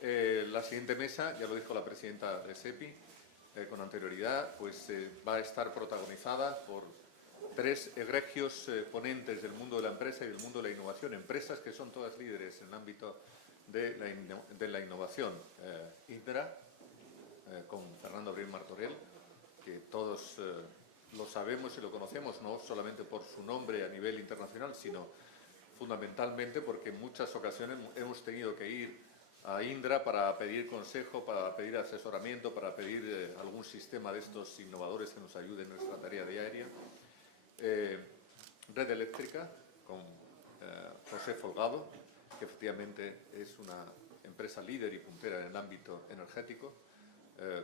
La siguiente mesa, ya lo dijo la presidenta de SEPI con anterioridad, pues va a estar protagonizada por tres egregios ponentes del mundo de la empresa y del mundo de la innovación, empresas que son todas líderes en el ámbito de la innovación. Indra, con Fernando Abril Martorell, que todos lo sabemos y lo conocemos, no solamente por su nombre a nivel internacional, sino fundamentalmente porque en muchas ocasiones hemos tenido que ir a Indra para pedir consejo, para pedir asesoramiento, para pedir algún sistema de estos innovadores que nos ayude en nuestra tarea diaria. Red Eléctrica, con José Folgado, que efectivamente es una empresa líder y puntera en el ámbito energético,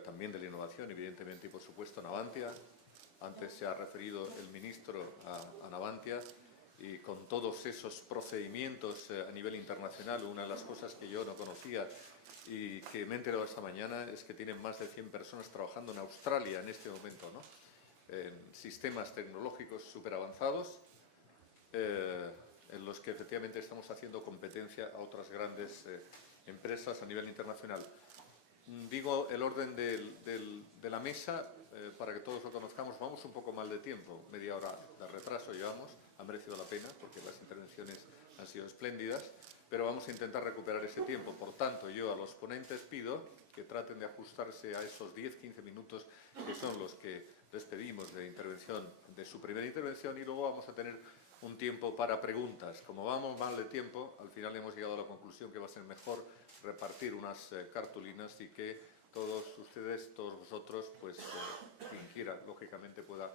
también de la innovación, evidentemente, y por supuesto Navantia. Antes se ha referido el ministro a Navantia, y con todos esos procedimientos a nivel internacional, una de las cosas que yo no conocía y que me he enterado esta mañana es que tienen más de 100 personas trabajando en Australia en este momento, ¿no? En sistemas tecnológicos súper avanzados, en los que efectivamente estamos haciendo competencia a otras grandes empresas a nivel internacional. Digo el orden de la mesa para que todos lo conozcamos. Vamos un poco mal de tiempo, media hora de retraso llevamos, ha merecido la pena porque las intervenciones han sido espléndidas, pero vamos a intentar recuperar ese tiempo. Por tanto, yo a los ponentes pido que traten de ajustarse a esos 10-15 minutos que son los que les pedimos de intervención, de su primera intervención, y luego vamos a tener un tiempo para preguntas. Como vamos mal de tiempo, al final hemos llegado a la conclusión que va a ser mejor repartir unas cartulinas y que todos ustedes, todos vosotros, pues quien quiera, lógicamente, pueda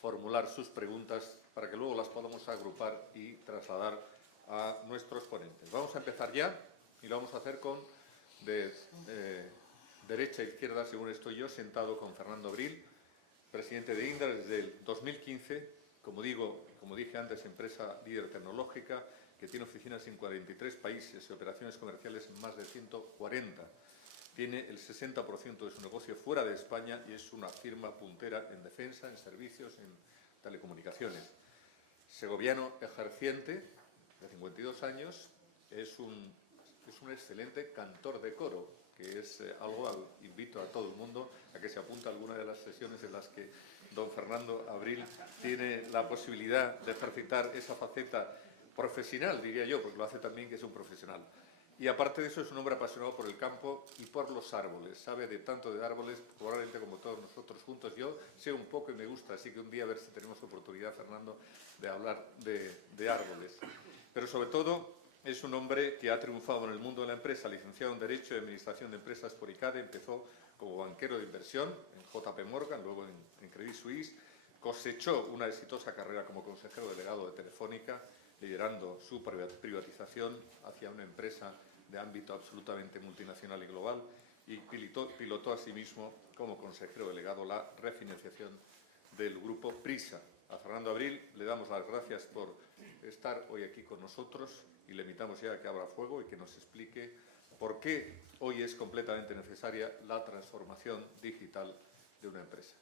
formular sus preguntas para que luego las podamos agrupar y trasladar a nuestros ponentes. Vamos a empezar ya y lo vamos a hacer con derecha a izquierda, según estoy yo, sentado con Fernando Abril, presidente de Indra desde el 2015. Como dije antes, empresa líder tecnológica que tiene oficinas en 43 países y operaciones comerciales en más de 140. Tiene el 60% de su negocio fuera de España y es una firma puntera en defensa, en servicios, en telecomunicaciones. Segoviano ejerciente, de 52 años, es un excelente cantor de coro, que es algo, invito a todo el mundo a que se apunte a alguna de las sesiones en las que don Fernando Abril tiene la posibilidad de ejercitar esa faceta profesional, diría yo, porque lo hace también, que es un profesional. Y aparte de eso, es un hombre apasionado por el campo y por los árboles. Sabe de tanto de árboles, probablemente como todos nosotros juntos. Yo sé un poco y me gusta, así que un día a ver si tenemos oportunidad, Fernando, de hablar de árboles. Pero sobre todo, es un hombre que ha triunfado en el mundo de la empresa, licenciado en Derecho y Administración de Empresas por ICADE, empezó como banquero de inversión en JP Morgan, luego en Credit Suisse, cosechó una exitosa carrera como consejero delegado de Telefónica, liderando su privatización hacia una empresa de ámbito absolutamente multinacional y global, y pilotó asimismo como consejero delegado la refinanciación del grupo Prisa. A Fernando Abril le damos las gracias por estar hoy aquí con nosotros y le invitamos ya a que abra fuego y que nos explique por qué hoy es completamente necesaria la transformación digital de una empresa.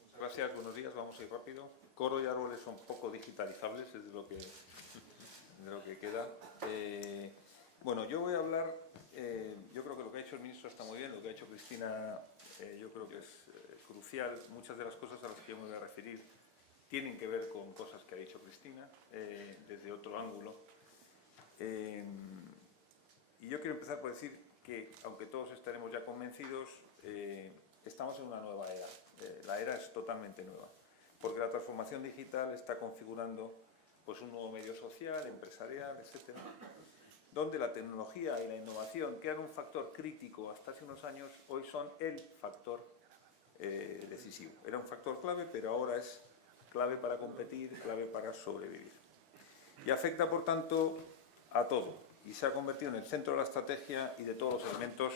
Muchas gracias, buenos días, vamos a ir rápido. Coro y árboles son poco digitalizables, es de lo que queda. Bueno, yo voy a hablar, yo creo que lo que ha hecho el ministro está muy bien, lo que ha hecho Cristina yo creo que es crucial. Muchas de las cosas a las que yo me voy a referir tienen que ver con cosas que ha dicho Cristina, desde otro ángulo. Y yo quiero empezar por decir que, aunque todos estaremos ya convencidos, estamos en una nueva era. La era es totalmente nueva, porque la transformación digital está configurando pues, un nuevo medio social, empresarial, etcétera, donde la tecnología y la innovación, que eran un factor crítico hasta hace unos años, hoy son el factor decisivo. Era un factor clave, pero ahora es clave para competir, clave para sobrevivir. Y afecta, por tanto, a todo, y se ha convertido en el centro de la estrategia y de todos los elementos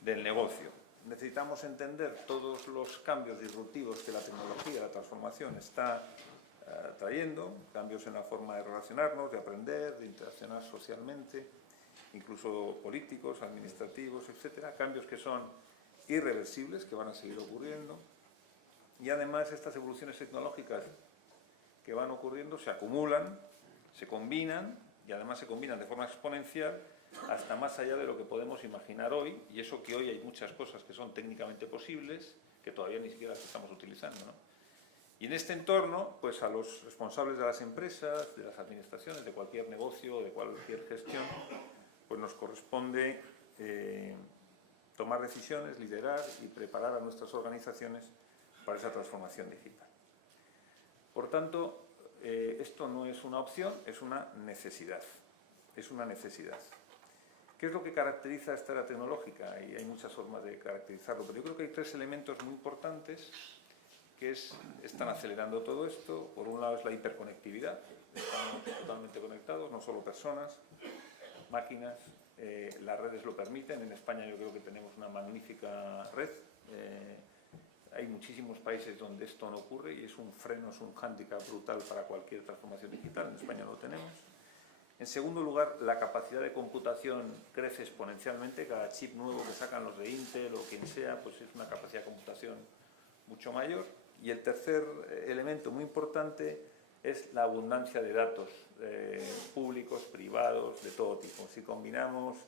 del negocio. Necesitamos entender todos los cambios disruptivos que la tecnología, la transformación está trayendo, cambios en la forma de relacionarnos, de aprender, de interaccionar socialmente, incluso políticos, administrativos, etcétera, cambios que son irreversibles, que van a seguir ocurriendo, y además estas evoluciones tecnológicas que van ocurriendo se acumulan, se combinan, y además se combinan de forma exponencial hasta más allá de lo que podemos imaginar hoy, y eso que hoy hay muchas cosas que son técnicamente posibles, que todavía ni siquiera las estamos utilizando, ¿no? Y en este entorno, pues a los responsables de las empresas, de las administraciones, de cualquier negocio, de cualquier gestión, pues nos corresponde tomar decisiones, liderar y preparar a nuestras organizaciones para esa transformación digital. Por tanto, esto no es una opción, es una necesidad. Es una necesidad. ¿Qué es lo que caracteriza esta era tecnológica? Y hay muchas formas de caracterizarlo, pero yo creo que hay tres elementos muy importantes que están acelerando todo esto. Por un lado es la hiperconectividad, estamos totalmente conectados, no solo personas, máquinas, las redes lo permiten. En España yo creo que tenemos una magnífica red. Hay muchísimos países donde esto no ocurre y es un freno, es un hándicap brutal para cualquier transformación digital. En España lo tenemos. En segundo lugar, la capacidad de computación crece exponencialmente. Cada chip nuevo que sacan los de Intel o quien sea, pues es una capacidad de computación mucho mayor. Y el tercer elemento muy importante es la abundancia de datos públicos, privados, de todo tipo. Si combinamos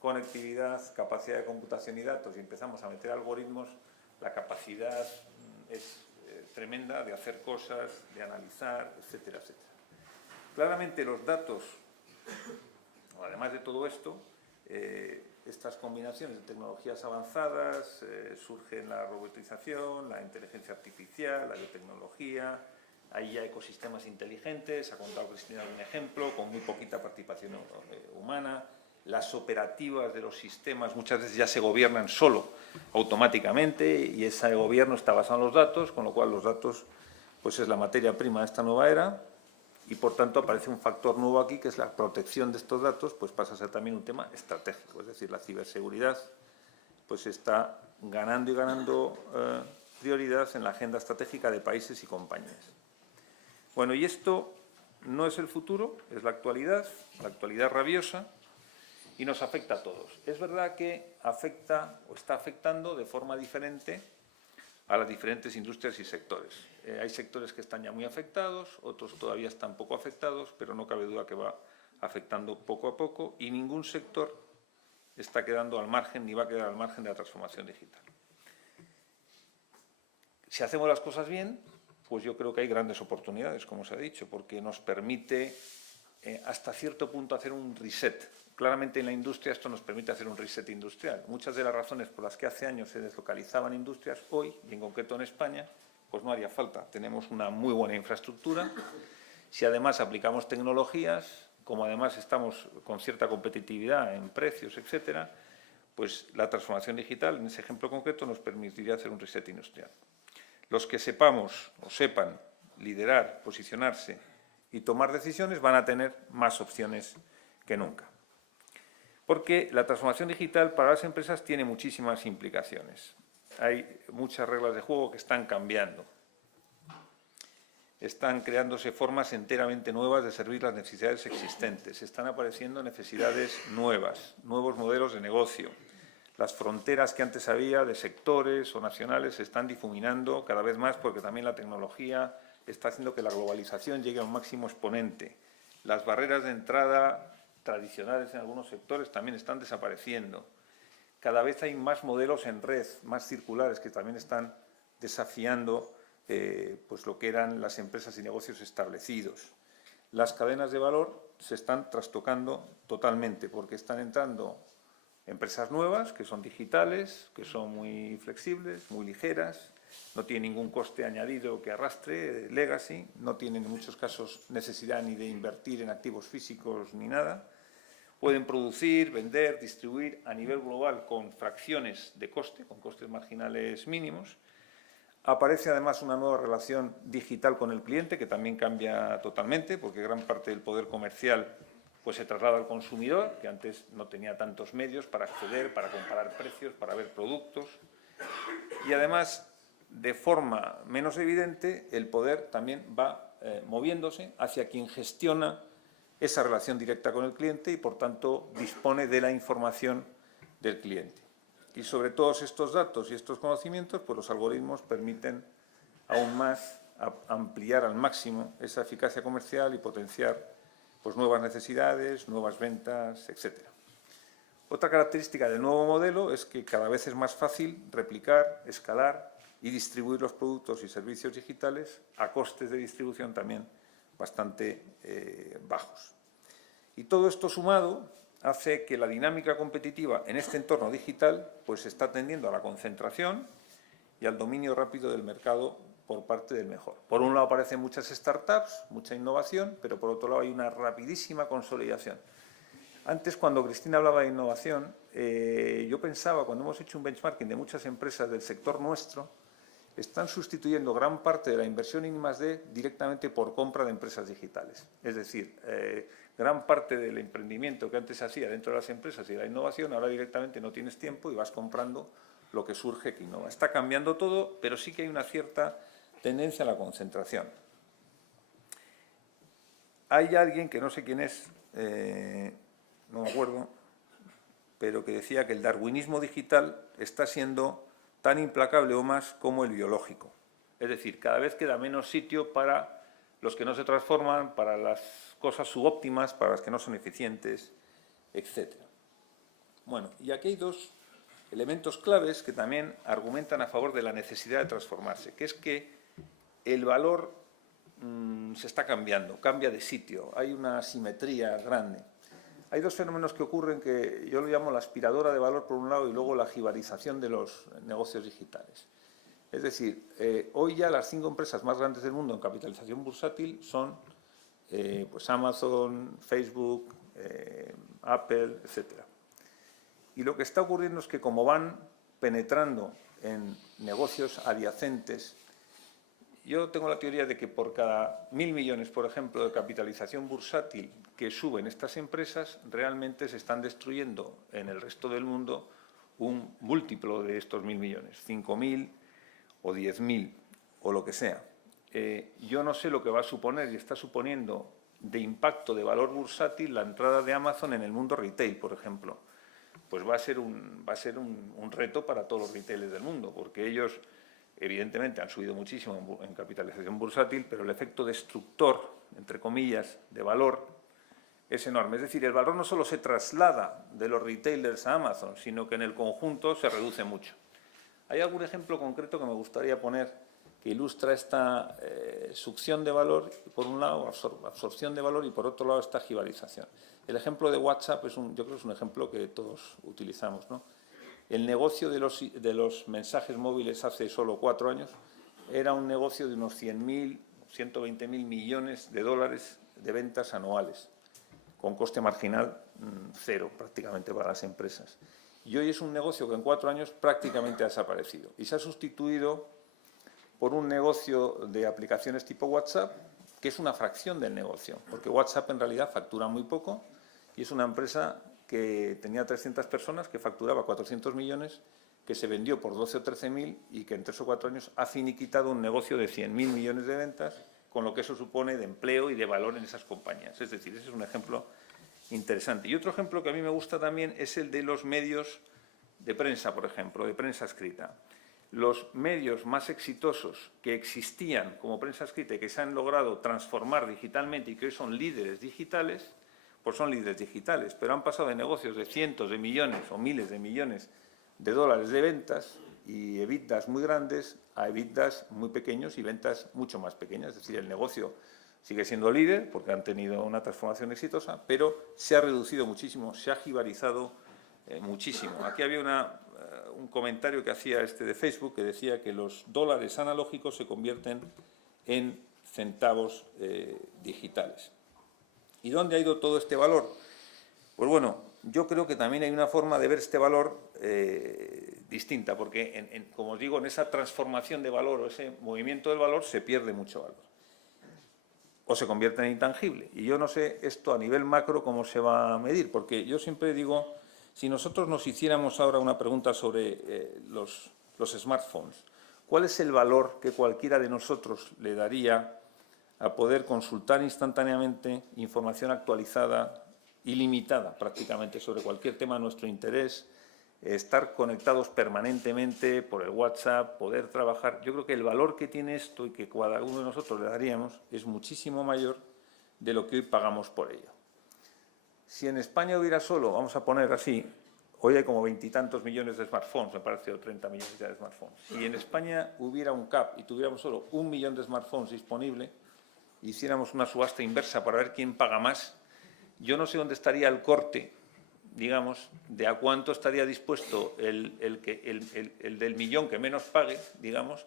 conectividad, capacidad de computación y datos y empezamos a meter algoritmos, la capacidad es tremenda de hacer cosas, de analizar, etcétera, etcétera. Claramente los datos, además de todo esto, estas combinaciones de tecnologías avanzadas, surgen la robotización, la inteligencia artificial, la biotecnología, hay ya ecosistemas inteligentes, ha contado Cristina un ejemplo, con muy poquita participación humana. Las operativas de los sistemas muchas veces ya se gobiernan solo, automáticamente, y ese gobierno está basado en los datos, con lo cual los datos pues es la materia prima de esta nueva era, y por tanto aparece un factor nuevo aquí, que es la protección de estos datos, pues pasa a ser también un tema estratégico, es decir, la ciberseguridad pues está ganando y ganando prioridad en la agenda estratégica de países y compañías. Bueno, y esto no es el futuro, es la actualidad rabiosa, y nos afecta a todos. Es verdad que afecta o está afectando de forma diferente a las diferentes industrias y sectores. Hay sectores que están ya muy afectados, otros todavía están poco afectados, pero no cabe duda que va afectando poco a poco y ningún sector está quedando al margen ni va a quedar al margen de la transformación digital. Si hacemos las cosas bien, pues yo creo que hay grandes oportunidades, como se ha dicho, porque nos permite hasta cierto punto hacer un reset. Claramente en la industria esto nos permite hacer un reset industrial. Muchas de las razones por las que hace años se deslocalizaban industrias, hoy, y en concreto en España, pues no haría falta. Tenemos una muy buena infraestructura. Si además aplicamos tecnologías, como además estamos con cierta competitividad en precios, etcétera, pues la transformación digital, en ese ejemplo concreto, nos permitiría hacer un reset industrial. Los que sepamos o sepan liderar, posicionarse y tomar decisiones van a tener más opciones que nunca. Porque la transformación digital para las empresas tiene muchísimas implicaciones. Hay muchas reglas de juego que están cambiando. Están creándose formas enteramente nuevas de servir las necesidades existentes. Están apareciendo necesidades nuevas, nuevos modelos de negocio. Las fronteras que antes había de sectores o nacionales se están difuminando cada vez más porque también la tecnología está haciendo que la globalización llegue a un máximo exponente. Las barreras de entrada tradicionales en algunos sectores también están desapareciendo. Cada vez hay más modelos en red, más circulares, que también están desafiando pues lo que eran las empresas y negocios establecidos. Las cadenas de valor se están trastocando totalmente porque están entrando empresas nuevas que son digitales, que son muy flexibles, muy ligeras, no tienen ningún coste añadido que arrastre, legacy, no tienen en muchos casos necesidad ni de invertir en activos físicos ni nada. Pueden producir, vender, distribuir a nivel global con fracciones de coste, con costes marginales mínimos. Aparece además una nueva relación digital con el cliente que también cambia totalmente porque gran parte del poder comercial pues se traslada al consumidor, que antes no tenía tantos medios para acceder, para comparar precios, para ver productos. Y además, de forma menos evidente, el poder también va moviéndose hacia quien gestiona esa relación directa con el cliente y, por tanto, dispone de la información del cliente. Y sobre todos estos datos y estos conocimientos, pues los algoritmos permiten aún más ampliar al máximo esa eficacia comercial y potenciar pues nuevas necesidades, nuevas ventas, etcétera. Otra característica del nuevo modelo es que cada vez es más fácil replicar, escalar y distribuir los productos y servicios digitales a costes de distribución también bastante bajos. Y todo esto sumado hace que la dinámica competitiva en este entorno digital pues está tendiendo a la concentración y al dominio rápido del mercado por parte del mejor. Por un lado aparecen muchas startups, mucha innovación, pero por otro lado hay una rapidísima consolidación. Antes, cuando Cristina hablaba de innovación, yo pensaba, cuando hemos hecho un benchmarking de muchas empresas del sector nuestro, están sustituyendo gran parte de la inversión en I+D directamente por compra de empresas digitales. Es decir, gran parte del emprendimiento que antes se hacía dentro de las empresas y de la innovación, ahora directamente no tienes tiempo y vas comprando lo que surge que innova. Está cambiando todo, pero sí que hay una cierta tendencia a la concentración. Hay alguien, que no sé quién es, no me acuerdo, pero que decía que el darwinismo digital está siendo tan implacable o más como el biológico. Es decir, cada vez queda menos sitio para los que no se transforman, para las cosas subóptimas, para las que no son eficientes, etc. Bueno, y aquí hay dos elementos claves que también argumentan a favor de la necesidad de transformarse, que es que el valor se está cambiando, cambia de sitio, hay una asimetría grande. Hay dos fenómenos que ocurren que yo lo llamo la aspiradora de valor por un lado y luego la jibarización de los negocios digitales. Es decir, hoy ya las 5 empresas más grandes del mundo en capitalización bursátil son pues Amazon, Facebook, Apple, etc. Y lo que está ocurriendo es que como van penetrando en negocios adyacentes, yo tengo la teoría de que por cada 1.000 millones, por ejemplo, de capitalización bursátil que suben estas empresas, realmente se están destruyendo en el resto del mundo un múltiplo de estos 1.000 millones, 5.000 o 10.000 o lo que sea. Yo no sé lo que va a suponer y está suponiendo de impacto de valor bursátil la entrada de Amazon en el mundo retail, por ejemplo. Pues va a ser un reto para todos los retailers del mundo, porque ellos evidentemente han subido muchísimo en capitalización bursátil, pero el efecto destructor, entre comillas, de valor es enorme. Es decir, el valor no solo se traslada de los retailers a Amazon, sino que en el conjunto se reduce mucho. ¿Hay algún ejemplo concreto que me gustaría poner que ilustra esta succión de valor, por un lado, absorción de valor, y por otro lado, esta jibarización? El ejemplo de WhatsApp yo creo que es un ejemplo que todos utilizamos, ¿no? El negocio de los mensajes móviles hace solo 4 años era un negocio de unos 100.000, 120.000 millones de dólares de ventas anuales, con coste marginal cero prácticamente para las empresas. Y hoy es un negocio que en 4 años prácticamente ha desaparecido y se ha sustituido por un negocio de aplicaciones tipo WhatsApp, que es una fracción del negocio, porque WhatsApp en realidad factura muy poco y es una empresa que tenía 300 personas, que facturaba 400 millones, que se vendió por 12 o 13.000 y que en 3 o 4 años ha finiquitado un negocio de 100.000 millones de ventas, con lo que eso supone de empleo y de valor en esas compañías. Es decir, ese es un ejemplo interesante. Y otro ejemplo que a mí me gusta también es el de los medios de prensa, por ejemplo, de prensa escrita. Los medios más exitosos que existían como prensa escrita y que se han logrado transformar digitalmente y que hoy son líderes digitales, pues son líderes digitales, pero han pasado de negocios de cientos de millones o miles de millones de dólares de ventas y EBITDAs muy grandes a EBITDAs muy pequeños y ventas mucho más pequeñas. Es decir, el negocio sigue siendo líder porque han tenido una transformación exitosa, pero se ha reducido muchísimo, se ha jibarizado muchísimo. Aquí había un comentario que hacía de Facebook que decía que los dólares analógicos se convierten en centavos digitales. ¿Y dónde ha ido todo este valor? Pues bueno, yo creo que también hay una forma de ver este valor distinta, porque, como os digo, en esa transformación de valor o ese movimiento del valor se pierde mucho valor. O se convierte en intangible. Y yo no sé esto a nivel macro cómo se va a medir, porque yo siempre digo, si nosotros nos hiciéramos ahora una pregunta sobre los smartphones, ¿cuál es el valor que cualquiera de nosotros le daría a poder consultar instantáneamente información actualizada, ilimitada prácticamente sobre cualquier tema de nuestro interés, estar conectados permanentemente por el WhatsApp, poder trabajar? Yo creo que el valor que tiene esto y que cada uno de nosotros le daríamos es muchísimo mayor de lo que hoy pagamos por ello. Si en España hubiera solo, vamos a poner así, hoy hay como 20 y tantos millones de smartphones, me parece, o 30 millones ya de smartphones. Si en España hubiera un CAP y tuviéramos solo 1 millón de smartphones disponible, hiciéramos una subasta inversa para ver quién paga más, yo no sé dónde estaría el corte, digamos, de a cuánto estaría dispuesto el del millón que menos pague, digamos,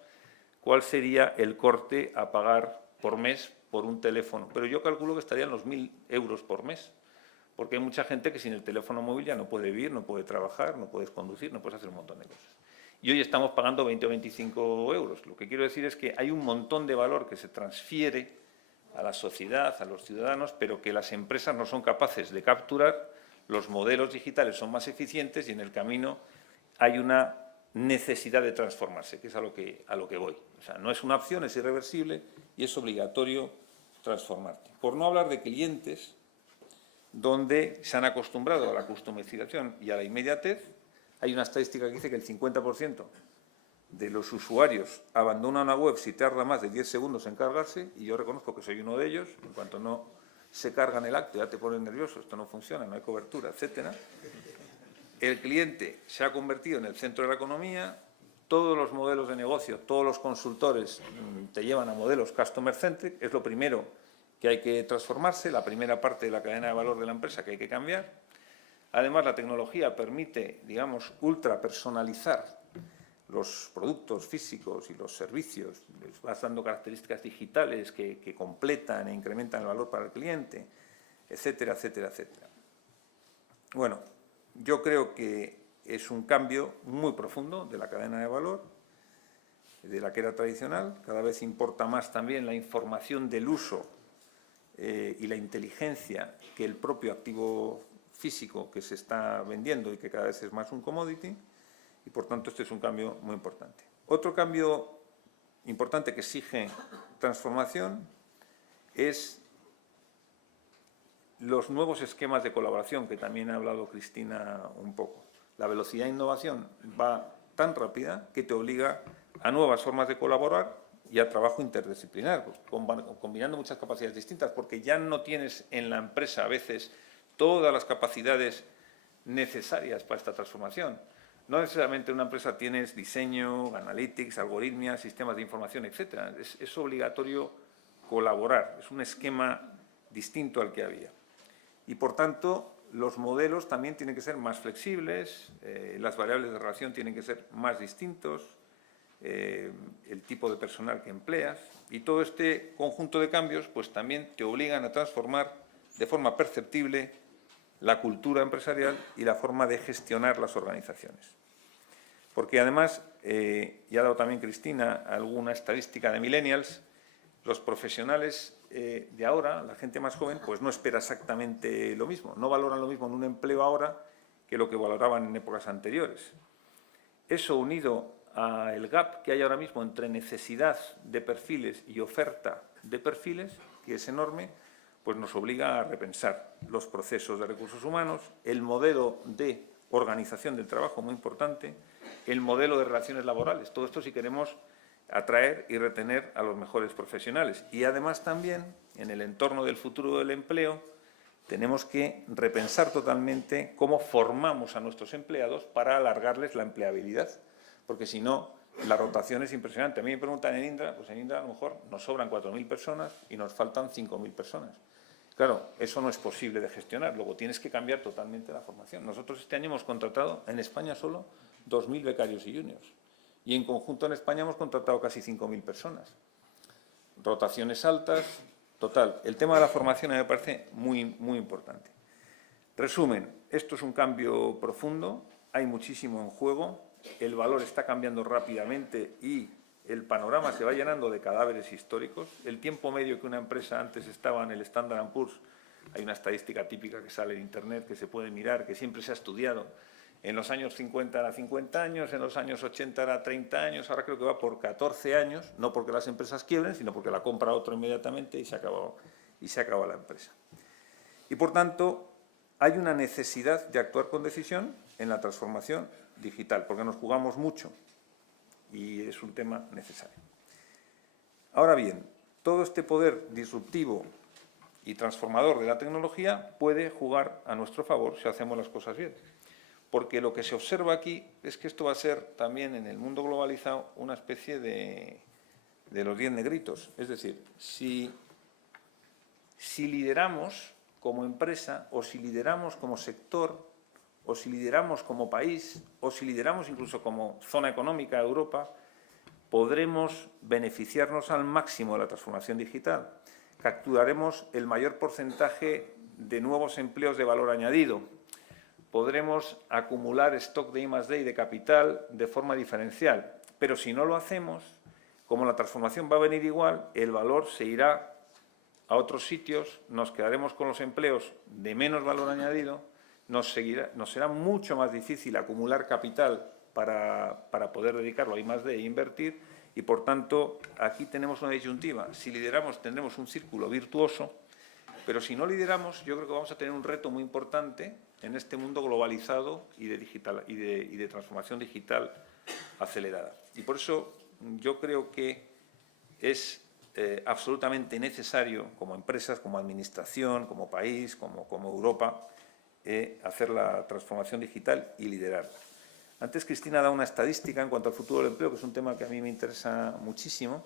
cuál sería el corte a pagar por mes por un teléfono. Pero yo calculo que estarían los 1.000 euros por mes, porque hay mucha gente que sin el teléfono móvil ya no puede vivir, no puede trabajar, no puedes conducir, no puedes hacer un montón de cosas. Y hoy estamos pagando 20 o 25 euros. Lo que quiero decir es que hay un montón de valor que se transfiere a la sociedad, a los ciudadanos, pero que las empresas no son capaces de capturar. Los modelos digitales son más eficientes y en el camino hay una necesidad de transformarse, que es a lo que voy. O sea, no es una opción, es irreversible y es obligatorio transformarte. Por no hablar de clientes donde se han acostumbrado a la customización y a la inmediatez. Hay una estadística que dice que el 50% de los usuarios abandonan una web si tarda más de 10 segundos en cargarse, y yo reconozco que soy uno de ellos. En cuanto no se cargan el acto ya te pones nervioso, esto no funciona, no hay cobertura, etcétera. El cliente se ha convertido en el centro de la economía. Todos los modelos de negocio, todos los consultores te llevan a modelos customer-centric. Es lo primero que hay que transformarse, la primera parte de la cadena de valor de la empresa que hay que cambiar. Además, la tecnología permite, digamos, ultra personalizar los productos físicos y los servicios, les vas dando características digitales que completan e incrementan el valor para el cliente, etcétera, etcétera, etcétera. Bueno, yo creo que es un cambio muy profundo de la cadena de valor, de la que era tradicional. Cada vez importa más también la información del uso y la inteligencia que el propio activo físico que se está vendiendo y que cada vez es más un commodity, y por tanto este es un cambio muy importante. Otro cambio importante que exige transformación es los nuevos esquemas de colaboración, que también ha hablado Cristina un poco. La velocidad de innovación va tan rápida que te obliga a nuevas formas de colaborar y a trabajo interdisciplinar, combinando muchas capacidades distintas, porque ya no tienes en la empresa a veces todas las capacidades necesarias para esta transformación. No necesariamente en una empresa tienes diseño, analytics, algoritmia, sistemas de información, etc. Es obligatorio colaborar, es un esquema distinto al que había. Y por tanto, los modelos también tienen que ser más flexibles, las variables de relación tienen que ser más distintos, el tipo de personal que empleas, y todo este conjunto de cambios pues también te obligan a transformar de forma perceptible la cultura empresarial y la forma de gestionar las organizaciones. Porque además, ya ha dado también Cristina alguna estadística de millennials, los profesionales de ahora, la gente más joven, pues no espera exactamente lo mismo, no valoran lo mismo en un empleo ahora que lo que valoraban en épocas anteriores. Eso, unido al gap que hay ahora mismo entre necesidad de perfiles y oferta de perfiles, que es enorme, pues nos obliga a repensar los procesos de recursos humanos, el modelo de organización del trabajo, muy importante, el modelo de relaciones laborales. Todo esto si queremos atraer y retener a los mejores profesionales. Y además también, en el entorno del futuro del empleo, tenemos que repensar totalmente cómo formamos a nuestros empleados para alargarles la empleabilidad, porque si no, la rotación es impresionante. A mí me preguntan en Indra, pues en Indra a lo mejor nos sobran 4.000 personas y nos faltan 5.000 personas. Claro, eso no es posible de gestionar, luego tienes que cambiar totalmente la formación. Nosotros este año hemos contratado en España solo 2.000 becarios y juniors, y en conjunto en España hemos contratado casi 5.000 personas. Rotaciones altas, total. El tema de la formación me parece muy, muy importante. Resumen, esto es un cambio profundo, hay muchísimo en juego, el valor está cambiando rápidamente y el panorama se va llenando de cadáveres históricos. El tiempo medio que una empresa antes estaba en el Standard & Poor's, hay una estadística típica que sale en Internet, que se puede mirar, que siempre se ha estudiado. En los años 50 era 50 años, en los años 80 era 30 años, ahora creo que va por 14 años, no porque las empresas quiebren, sino porque la compra otro inmediatamente y se acaba la empresa. Y por tanto, hay una necesidad de actuar con decisión en la transformación digital, porque nos jugamos mucho y es un tema necesario. Ahora bien, todo este poder disruptivo y transformador de la tecnología puede jugar a nuestro favor si hacemos las cosas bien. porque lo que se observa aquí es que esto va a ser también en el mundo globalizado una especie de los 10 negritos. Es decir, si lideramos como empresa, o si lideramos como sector, o si lideramos como país, o si lideramos incluso como zona económica de Europa, podremos beneficiarnos al máximo de la transformación digital. Capturaremos el mayor porcentaje de nuevos empleos de valor añadido. Podremos acumular stock de I+D y de capital de forma diferencial. Pero si no lo hacemos, como la transformación va a venir igual, el valor se irá a otros sitios, nos quedaremos con los empleos de menos valor añadido, nos será mucho más difícil acumular capital para poder dedicarlo a I+D e invertir, y por tanto aquí tenemos una disyuntiva. Si lideramos tendremos un círculo virtuoso, pero si no lideramos yo creo que vamos a tener un reto muy importante en este mundo globalizado y de transformación digital acelerada. Y por eso yo creo que es absolutamente necesario, como empresas, como administración, como país, como Europa, hacer la transformación digital y liderarla. Antes Cristina ha dado una estadística en cuanto al futuro del empleo, que es un tema que a mí me interesa muchísimo,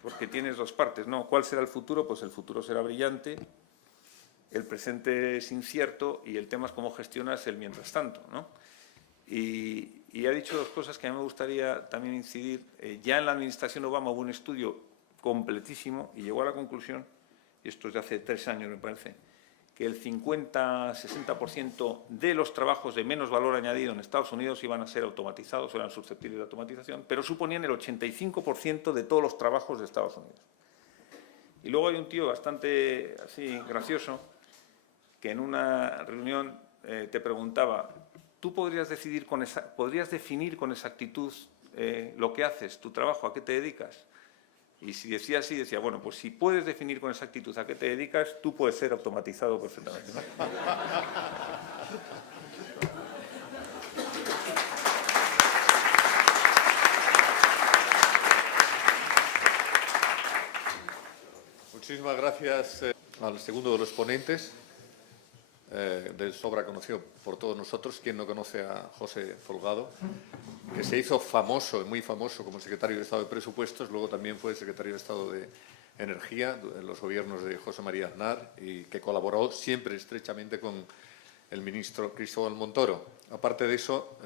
porque tienes dos partes, ¿no? ¿Cuál será el futuro? Pues el futuro será brillante, el presente es incierto y el tema es cómo gestionas el mientras tanto, ¿no? Y ha dicho dos cosas que a mí me gustaría también incidir. Ya en la administración Obama hubo un estudio completísimo y llegó a la conclusión, y esto es de hace 3 años me parece, que el 50-60% de los trabajos de menos valor añadido en Estados Unidos iban a ser automatizados, o eran susceptibles de automatización, pero suponían el 85% de todos los trabajos de Estados Unidos. Y luego hay un tío bastante así gracioso que en una reunión te preguntaba: ¿tú podrías definir con exactitud lo que haces, tu trabajo, a qué te dedicas? Y si decía así, decía, bueno, pues si puedes definir con exactitud a qué te dedicas, tú puedes ser automatizado perfectamente, ¿no? Muchísimas gracias al segundo de los ponentes, de sobra conocido por todos nosotros. Quien no conoce a José Folgado, que se hizo famoso, muy famoso, como secretario de Estado de Presupuestos, luego también fue secretario de Estado de Energía en los gobiernos de José María Aznar, y que colaboró siempre estrechamente con el ministro Cristóbal Montoro. Aparte de eso,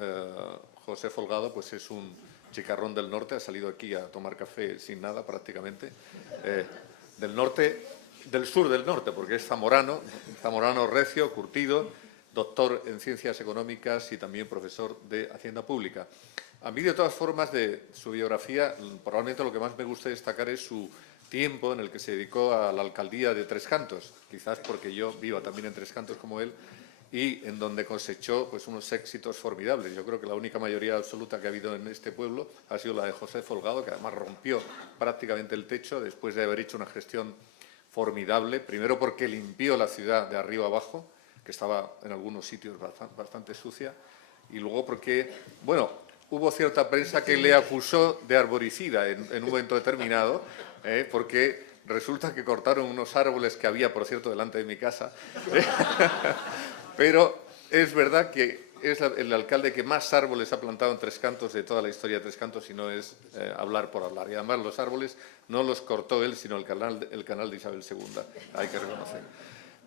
José Folgado pues es un chicarrón del norte, ha salido aquí a tomar café sin nada prácticamente, del sur del norte, porque es zamorano recio, curtido, doctor en Ciencias Económicas y también profesor de Hacienda Pública. A mí, de todas formas, de su biografía, probablemente lo que más me gusta destacar es su tiempo en el que se dedicó a la alcaldía de Tres Cantos, quizás porque yo vivo también en Tres Cantos como él, y en donde cosechó pues unos éxitos formidables. Yo creo que la única mayoría absoluta que ha habido en este pueblo ha sido la de José Folgado, que además rompió prácticamente el techo después de haber hecho una gestión formidable, primero porque limpió la ciudad de arriba abajo, que estaba en algunos sitios bastante sucia, y luego porque, bueno, hubo cierta prensa que le acusó de arboricida en un momento determinado, porque resulta que cortaron unos árboles que había, por cierto, delante de mi casa, pero es verdad que es el alcalde que más árboles ha plantado en Tres Cantos de toda la historia de Tres Cantos, y no es hablar por hablar. Y además los árboles no los cortó él, sino el canal de Isabel II, hay que reconocer.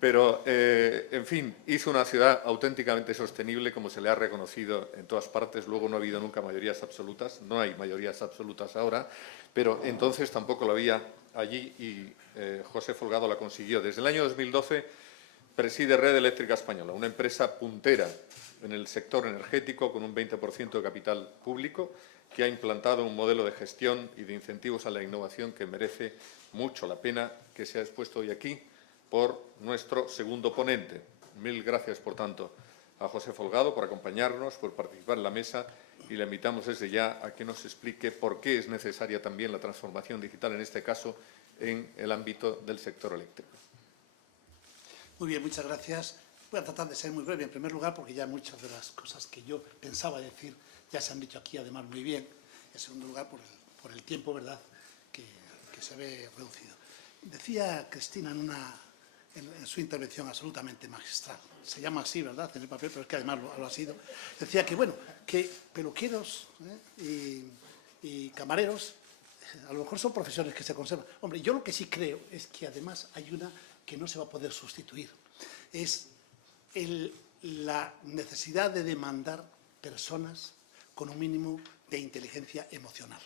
Pero, en fin, hizo una ciudad auténticamente sostenible, como se le ha reconocido en todas partes. Luego no ha habido nunca mayorías absolutas, no hay mayorías absolutas ahora, pero entonces tampoco lo había allí, y José Folgado la consiguió. Desde el año 2012 preside Red Eléctrica Española, una empresa puntera en el sector energético con un 20% de capital público, que ha implantado un modelo de gestión y de incentivos a la innovación que merece mucho la pena que sea expuesto hoy aquí por nuestro segundo ponente. Mil gracias, por tanto, a José Folgado por acompañarnos, por participar en la mesa, y le invitamos desde ya a que nos explique por qué es necesaria también la transformación digital, en este caso, en el ámbito del sector eléctrico. Muy bien, muchas gracias. Voy a tratar de ser muy breve, en primer lugar, porque ya muchas de las cosas que yo pensaba decir ya se han dicho aquí, además, muy bien. En segundo lugar, por el tiempo, ¿verdad?, que se ve reducido. Decía Cristina en en su intervención absolutamente magistral. Se llama así, ¿verdad?, en el papel, pero es que además lo ha sido. Decía que, bueno, que peluqueros y camareros a lo mejor son profesiones que se conservan. Hombre, yo lo que sí creo es que además hay una que no se va a poder sustituir. Es la necesidad de demandar personas con un mínimo de inteligencia emocional.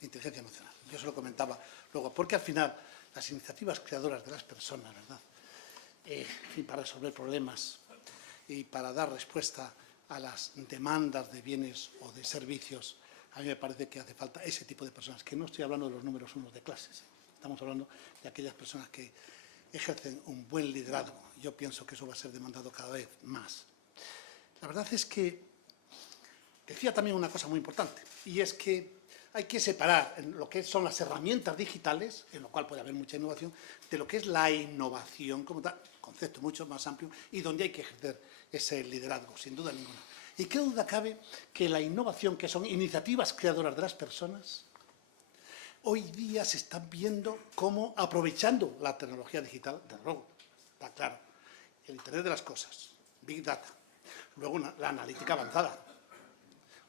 Yo se lo comentaba luego, porque al final las iniciativas creadoras de las personas, ¿verdad?, en fin, para resolver problemas y para dar respuesta a las demandas de bienes o de servicios, a mí me parece que hace falta ese tipo de personas, que no estoy hablando de los números unos de clases, estamos hablando de aquellas personas que ejercen un buen liderazgo. Yo pienso que eso va a ser demandado cada vez más. La verdad es que decía también una cosa muy importante, y es que hay que separar lo que son las herramientas digitales, en lo cual puede haber mucha innovación, de lo que es la innovación como tal, concepto mucho más amplio, y donde hay que ejercer ese liderazgo, sin duda ninguna. Y qué duda cabe que la innovación, que son iniciativas creadoras de las personas, hoy día se están viendo como aprovechando la tecnología digital, de luego, está claro, el Internet de las cosas, Big Data, luego la analítica avanzada,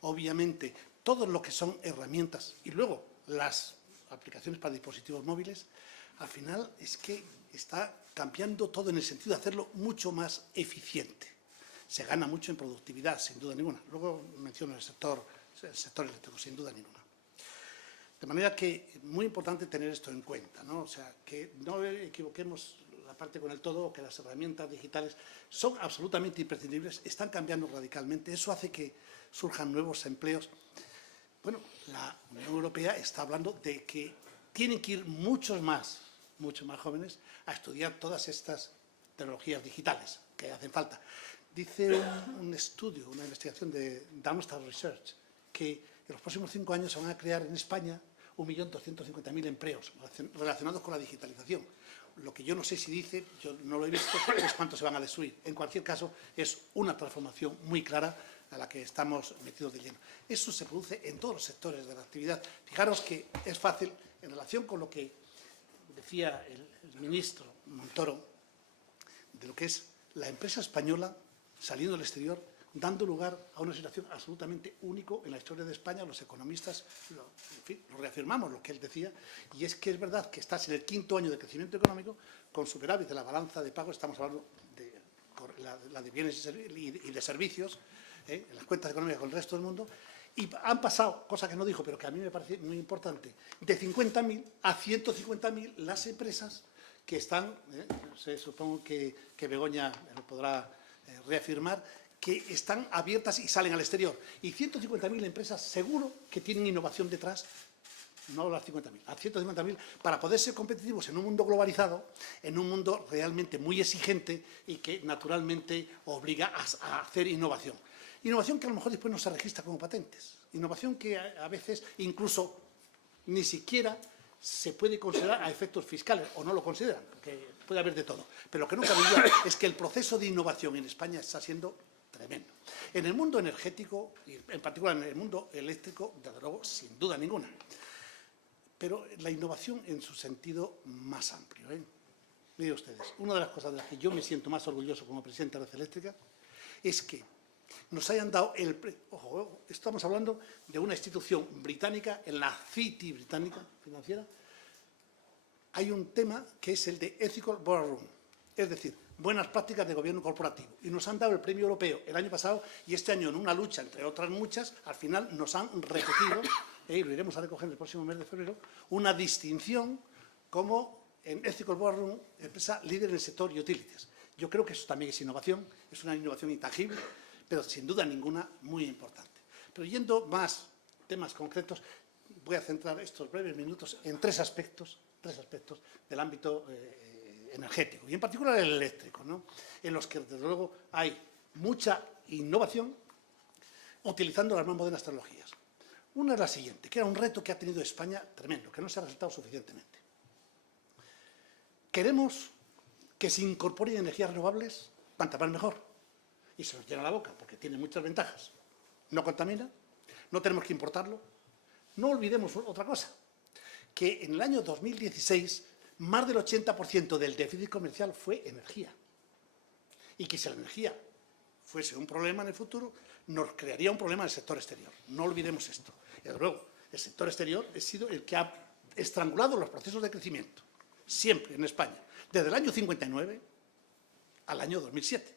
obviamente todo lo que son herramientas y luego las aplicaciones para dispositivos móviles, al final es que está cambiando todo en el sentido de hacerlo mucho más eficiente. Se gana mucho en productividad, sin duda ninguna. Luego menciono el sector eléctrico, sin duda ninguna. De manera que es muy importante tener esto en cuenta, ¿no? O sea, que no equivoquemos la parte con el todo, que las herramientas digitales son absolutamente imprescindibles, están cambiando radicalmente. Eso hace que surjan nuevos empleos. Bueno, la Unión Europea está hablando de que tienen que ir muchos más jóvenes a estudiar todas estas tecnologías digitales que hacen falta. Dice un estudio, una investigación de Darmstadt Research, que en los próximos 5 años se van a crear en España 1.250.000 empleos relacionados con la digitalización. Lo que yo no sé si dice, yo no lo he visto, es cuántos se van a destruir. En cualquier caso, es una transformación muy clara a la que estamos metidos de lleno. Eso se produce en todos los sectores de la actividad. Fijaros que es fácil, en relación con lo que decía el ministro Montoro, de lo que es la empresa española saliendo al exterior, dando lugar a una situación absolutamente única en la historia de España. Los economistas lo reafirmamos lo que él decía, y es que es verdad que estás en el 5º año de crecimiento económico, con superávit de la balanza de pago, estamos hablando de la de bienes y de servicios, en las cuentas económicas con el resto del mundo, y han pasado, cosa que no dijo, pero que a mí me parece muy importante, de 50.000 a 150.000 las empresas que están, supongo que Begoña lo podrá reafirmar, que están abiertas y salen al exterior. Y 150.000 empresas seguro que tienen innovación detrás, no las 50.000, a 150.000, para poder ser competitivos en un mundo globalizado, en un mundo realmente muy exigente y que naturalmente obliga a hacer innovación. Innovación que a lo mejor después no se registra como patentes. Innovación que a veces incluso ni siquiera se puede considerar a efectos fiscales, o no lo consideran, porque puede haber de todo. Pero lo que no cabe duda es que el proceso de innovación en España está siendo tremendo. En el mundo energético, y en particular en el mundo eléctrico, desde luego, sin duda ninguna. Pero la innovación en su sentido más amplio. Miren ustedes, una de las cosas de las que yo me siento más orgulloso como presidente de Red Eléctrica es que nos hayan dado ojo, estamos hablando de una institución británica, en la City británica financiera, hay un tema que es el de Ethical Boardroom, es decir, buenas prácticas de gobierno corporativo. Y nos han dado el premio europeo el año pasado, y este año, en una lucha, entre otras muchas, al final nos han repetido, y lo iremos a recoger el próximo mes de febrero, una distinción como en Ethical Boardroom, empresa líder en el sector utilities. Yo creo que eso también es innovación, es una innovación intangible, pero sin duda ninguna muy importante. Pero yendo más temas concretos, voy a centrar estos breves minutos en tres aspectos del ámbito energético, y en particular el eléctrico, ¿no?, en los que desde luego hay mucha innovación utilizando las más modernas tecnologías. Una es la siguiente, que era un reto que ha tenido España tremendo, que no se ha resaltado suficientemente. Queremos que se incorporen energías renovables, cuanta más mejor. Y se nos llena la boca, porque tiene muchas ventajas. No contamina, no tenemos que importarlo. No olvidemos otra cosa, que en el año 2016 más del 80% del déficit comercial fue energía. Y que si la energía fuese un problema en el futuro, nos crearía un problema en el sector exterior. No olvidemos esto. Y desde luego, el sector exterior ha sido el que ha estrangulado los procesos de crecimiento, siempre en España, desde el año 59 al año 2007.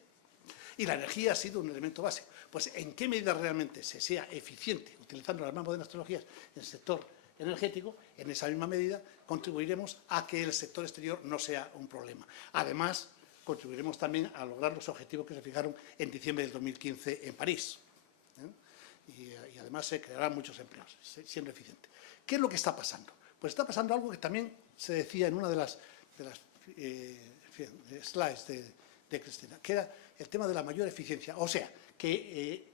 Y la energía ha sido un elemento básico. Pues, ¿en qué medida realmente se sea eficiente utilizando las más modernas tecnologías en el sector energético? En esa misma medida contribuiremos a que el sector exterior no sea un problema. Además, contribuiremos también a lograr los objetivos que se fijaron en diciembre del 2015 en París. Y además se crearán muchos empleos, siendo eficiente. ¿Qué es lo que está pasando? Pues está pasando algo que también se decía en una de las slides de Cristina, que era el tema de la mayor eficiencia. O sea, que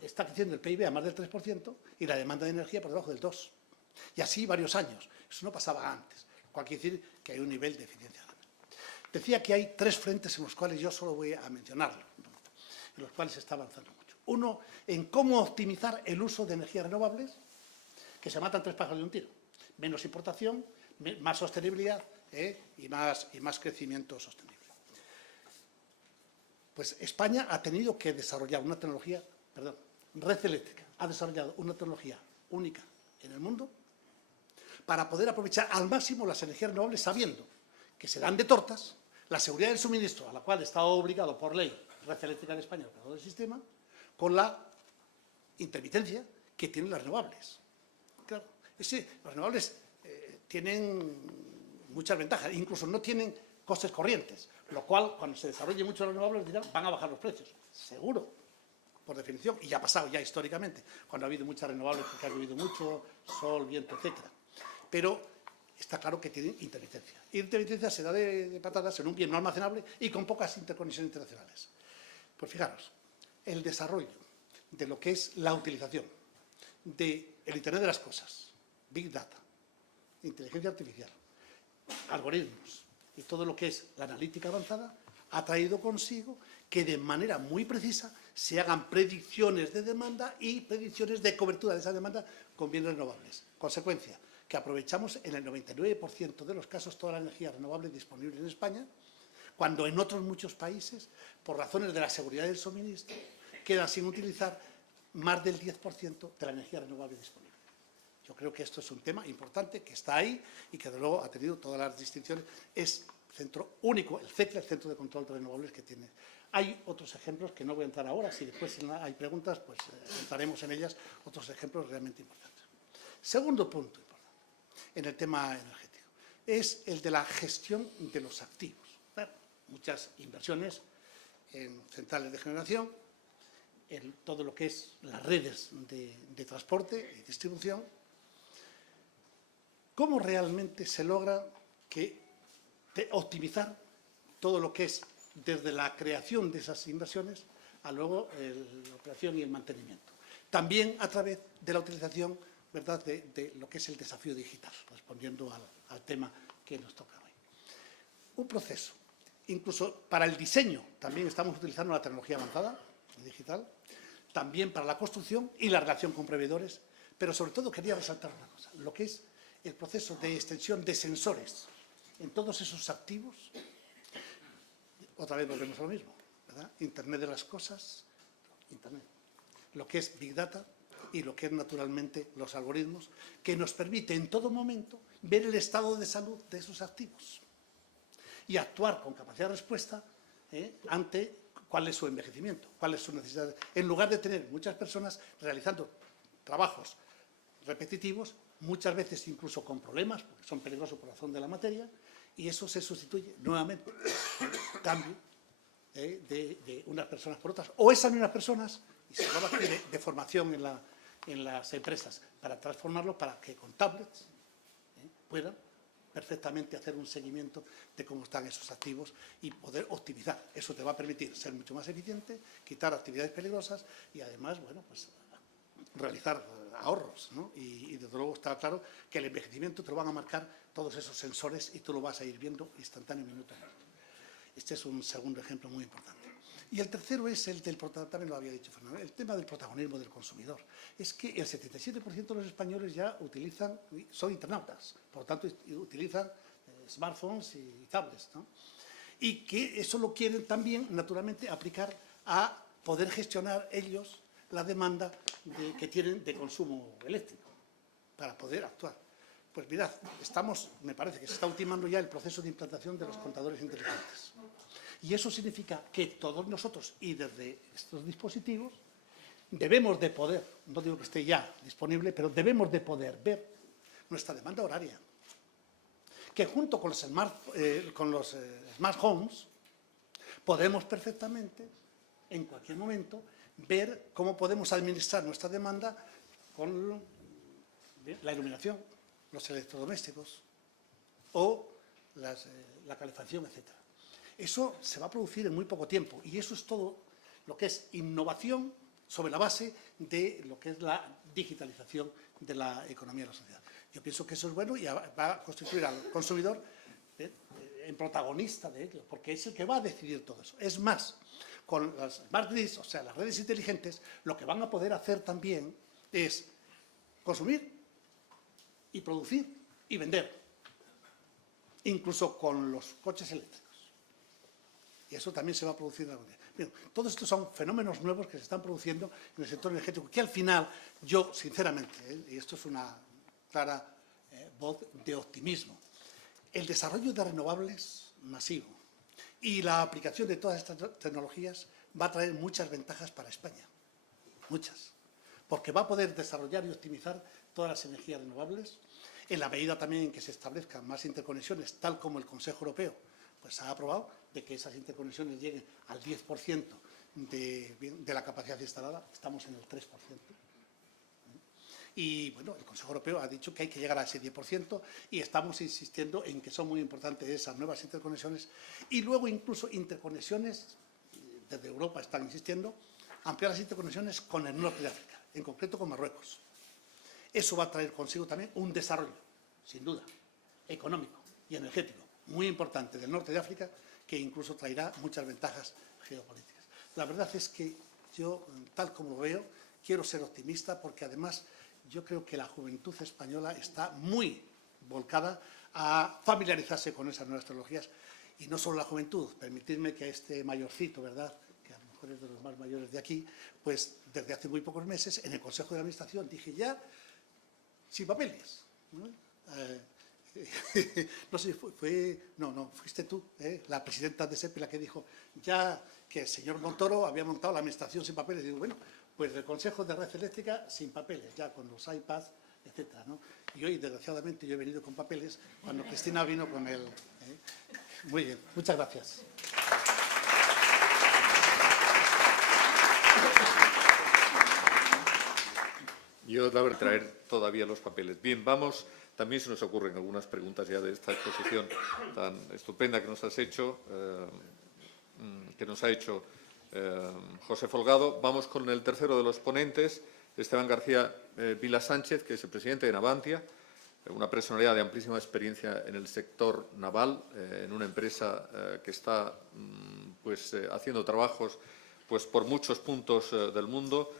está creciendo el PIB a más del 3% y la demanda de energía por debajo del 2%. Y así varios años. Eso no pasaba antes, lo cual quiere decir que hay un nivel de eficiencia grande. Decía que hay 3 frentes en los cuales yo solo voy a mencionarlo, en los cuales se está avanzando mucho. Uno, en cómo optimizar el uso de energías renovables, que se matan 3 pájaros de un tiro. Menos importación, más sostenibilidad y más crecimiento sostenible. Pues España ha tenido que desarrollar una tecnología, Red Eléctrica ha desarrollado una tecnología única en el mundo para poder aprovechar al máximo las energías renovables, sabiendo que se dan de tortas la seguridad del suministro, a la cual está obligado por ley Red Eléctrica de España, el operador del sistema, con la intermitencia que tienen las renovables. Claro, los renovables tienen muchas ventajas, incluso no tienen costes corrientes, lo cual, cuando se desarrolle mucho los renovables, dirán, van a bajar los precios, seguro, por definición, y ya ha pasado ya históricamente, cuando ha habido muchas renovables, porque ha habido mucho sol, viento, etcétera. Pero está claro que tienen intermitencia. Y la intermitencia se da de patadas en un bien no almacenable y con pocas interconexiones internacionales. Pues fijaros, el desarrollo de lo que es la utilización del Internet de las cosas, Big Data, inteligencia artificial, algoritmos y todo lo que es la analítica avanzada, ha traído consigo que de manera muy precisa se hagan predicciones de demanda y predicciones de cobertura de esa demanda con bienes renovables. Consecuencia, que aprovechamos en el 99% de los casos toda la energía renovable disponible en España, cuando en otros muchos países, por razones de la seguridad del suministro, quedan sin utilizar más del 10% de la energía renovable disponible. Yo creo que esto es un tema importante que está ahí y que, de luego, ha tenido todas las distinciones. Es centro único, el CECLA, el Centro de Control de Renovables, que tiene. Hay otros ejemplos que no voy a entrar ahora. Si después hay preguntas, pues entraremos en ellas, otros ejemplos realmente importantes. Segundo punto importante en el tema energético es el de la gestión de los activos. Bueno, muchas inversiones en centrales de generación, en todo lo que es las redes de transporte y distribución. ¿Cómo realmente se logra optimizar todo lo que es desde la creación de esas inversiones a luego la operación y el mantenimiento? También a través de la utilización, ¿verdad?, de lo que es el desafío digital, respondiendo al tema que nos toca hoy. Un proceso. Incluso para el diseño también estamos utilizando la tecnología avanzada, digital, también para la construcción y la relación con proveedores, pero sobre todo quería resaltar una cosa, lo que es el proceso de extensión de sensores en todos esos activos. Otra vez volvemos a lo mismo, ¿verdad? Internet de las cosas, Internet, lo que es Big Data y lo que es naturalmente los algoritmos, que nos permite en todo momento ver el estado de salud de esos activos y actuar con capacidad de respuesta ante cuál es su envejecimiento, cuál es su necesidad, en lugar de tener muchas personas realizando trabajos repetitivos, muchas veces incluso con problemas, porque son peligrosos por razón de la materia, y eso se sustituye nuevamente por cambio de unas personas por otras, o esas mismas personas, y se habla de formación en las empresas, para transformarlo, para que con tablets puedan perfectamente hacer un seguimiento de cómo están esos activos y poder optimizar. Eso te va a permitir ser mucho más eficiente, quitar actividades peligrosas y además, bueno, pues realizar ahorros, ¿no? Y desde luego está claro que el envejecimiento te lo van a marcar todos esos sensores y tú lo vas a ir viendo instantáneo, minuto a minuto. Este es un segundo ejemplo muy importante. Y el tercero es el del, también lo había dicho Fernando, el tema del protagonismo del consumidor. Es que el 77% de los españoles ya son internautas, por lo tanto utilizan smartphones y tablets, ¿no? Y que eso lo quieren también, naturalmente, aplicar a poder gestionar ellos la demanda que tienen de consumo eléctrico, para poder actuar. Pues mirad, me parece que se está ultimando ya el proceso de implantación de los contadores inteligentes. Y eso significa que todos nosotros, y desde estos dispositivos, debemos de poder, no digo que esté ya disponible, pero debemos de poder ver nuestra demanda horaria, que junto con los smart homes podemos perfectamente, en cualquier momento, ver cómo podemos administrar nuestra demanda con la iluminación, los electrodomésticos o la calefacción, etc. Eso se va a producir en muy poco tiempo y eso es todo lo que es innovación sobre la base de lo que es la digitalización de la economía de la sociedad. Yo pienso que eso es bueno y va a constituir al consumidor en protagonista de ello, porque es el que va a decidir todo eso. Es más, con las smart grids, o sea, las redes inteligentes, lo que van a poder hacer también es consumir y producir y vender, incluso con los coches eléctricos. Y eso también se va a producir en algún día. Bien, todos estos son fenómenos nuevos que se están produciendo en el sector energético, que al final, yo, sinceramente, y esto es una clara voz de optimismo, el desarrollo de renovables masivo y la aplicación de todas estas tecnologías va a traer muchas ventajas para España, muchas, porque va a poder desarrollar y optimizar todas las energías renovables, en la medida también en que se establezcan más interconexiones, tal como el Consejo Europeo pues ha aprobado, de que esas interconexiones lleguen al 10% de la capacidad instalada, estamos en el 3%. Y bueno, el Consejo Europeo ha dicho que hay que llegar a ese 10% y estamos insistiendo en que son muy importantes esas nuevas interconexiones y luego incluso interconexiones, desde Europa están insistiendo, ampliar las interconexiones con el norte de África, en concreto con Marruecos. Eso va a traer consigo también un desarrollo, sin duda, económico y energético muy importante del norte de África, que incluso traerá muchas ventajas geopolíticas. La verdad es que yo, tal como lo veo, quiero ser optimista porque además yo creo que la juventud española está muy volcada a familiarizarse con esas nuevas tecnologías y no solo la juventud. Permitidme que a este mayorcito, ¿verdad?, que a lo mejor es de los más mayores de aquí, pues desde hace muy pocos meses en el Consejo de Administración dije ya sin papeles, ¿no? No sé, fuiste tú, la presidenta de SEPI, la que dijo ya que el señor Montoro había montado la administración sin papeles. Y digo, bueno, pues del Consejo de Red Eléctrica sin papeles, ya con los iPads, etcétera, ¿no? Y hoy, desgraciadamente, yo he venido con papeles cuando Cristina vino con el... Muy bien, muchas gracias. Yo debo traer todavía los papeles. Bien, vamos... También se nos ocurren algunas preguntas ya de esta exposición tan estupenda que nos has hecho, que nos ha hecho José Folgado. Vamos con el tercero de los ponentes, Esteban García Vila Sánchez, que es el presidente de Navantia, una personalidad de amplísima experiencia en el sector naval, en una empresa que está haciendo trabajos por muchos puntos del mundo.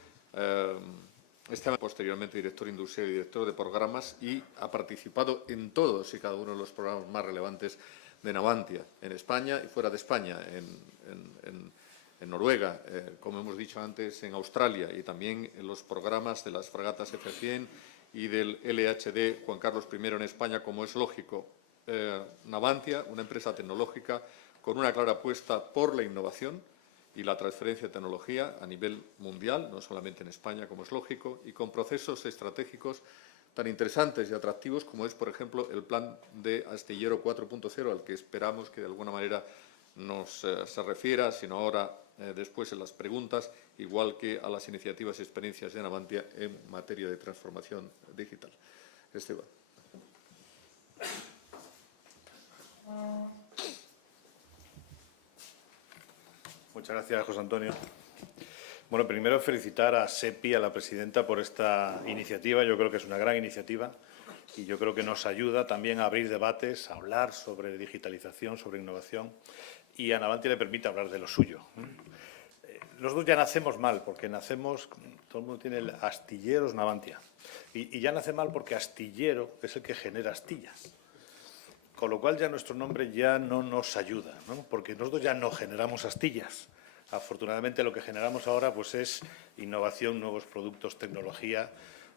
Esteban, posteriormente director industrial y director de programas, y ha participado en todos y cada uno de los programas más relevantes de Navantia, en España y fuera de España, en Noruega, como hemos dicho antes, en Australia, y también en los programas de las fragatas F-100 y del LHD Juan Carlos I en España, como es lógico. Navantia, una empresa tecnológica con una clara apuesta por la innovación y la transferencia de tecnología a nivel mundial, no solamente en España, como es lógico, y con procesos estratégicos tan interesantes y atractivos como es, por ejemplo, el plan de Astillero 4.0, al que esperamos que de alguna manera se refiera, sino ahora, después en las preguntas, igual que a las iniciativas y experiencias de Navantia en materia de transformación digital. Esteban. Muchas gracias, José Antonio. Bueno, primero felicitar a SEPI, a la presidenta, por esta iniciativa. Yo creo que es una gran iniciativa y yo creo que nos ayuda también a abrir debates, a hablar sobre digitalización, sobre innovación, y a Navantia le permite hablar de lo suyo. Los dos ya nacemos mal, porque nacemos, todo el mundo tiene el astilleros Navantia, y ya nace mal porque astillero es el que genera astillas. Con lo cual ya nuestro nombre ya no nos ayuda, ¿no? Porque nosotros ya no generamos astillas. Afortunadamente lo que generamos ahora pues, es innovación, nuevos productos, tecnología,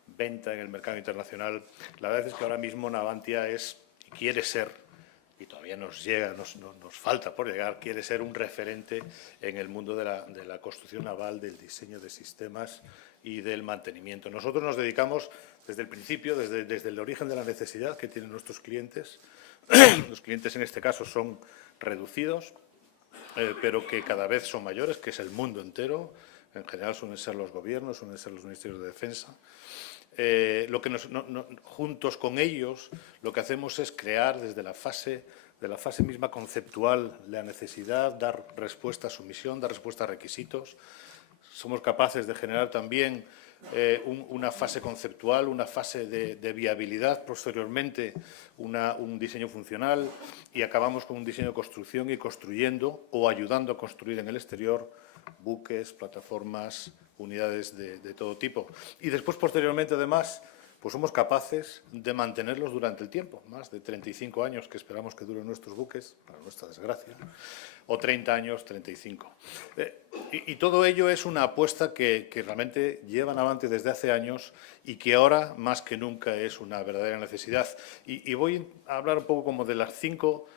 venta en el mercado internacional. La verdad es que ahora mismo Navantia es y quiere ser, y todavía nos falta por llegar, quiere ser un referente en el mundo de la construcción naval, del diseño de sistemas y del mantenimiento. Nosotros nos dedicamos desde el principio, desde el origen de la necesidad que tienen nuestros clientes. Los clientes en este caso son reducidos, pero que cada vez son mayores, que es el mundo entero. En general suelen ser los gobiernos, suelen ser los ministerios de defensa. Juntos con ellos lo que hacemos es crear desde la fase misma conceptual la necesidad, dar respuesta a su misión, dar respuesta a requisitos. Somos capaces de generar también una fase conceptual, una fase de viabilidad, posteriormente un diseño funcional y acabamos con un diseño de construcción y construyendo o ayudando a construir en el exterior buques, plataformas, unidades de todo tipo. Y después, posteriormente, además, pues somos capaces de mantenerlos durante el tiempo, más de 35 años que esperamos que duren nuestros buques, para nuestra desgracia, o 30 años, 35. Y todo ello es una apuesta que realmente llevan avante desde hace años y que ahora, más que nunca, es una verdadera necesidad. Y voy a hablar un poco como de las cinco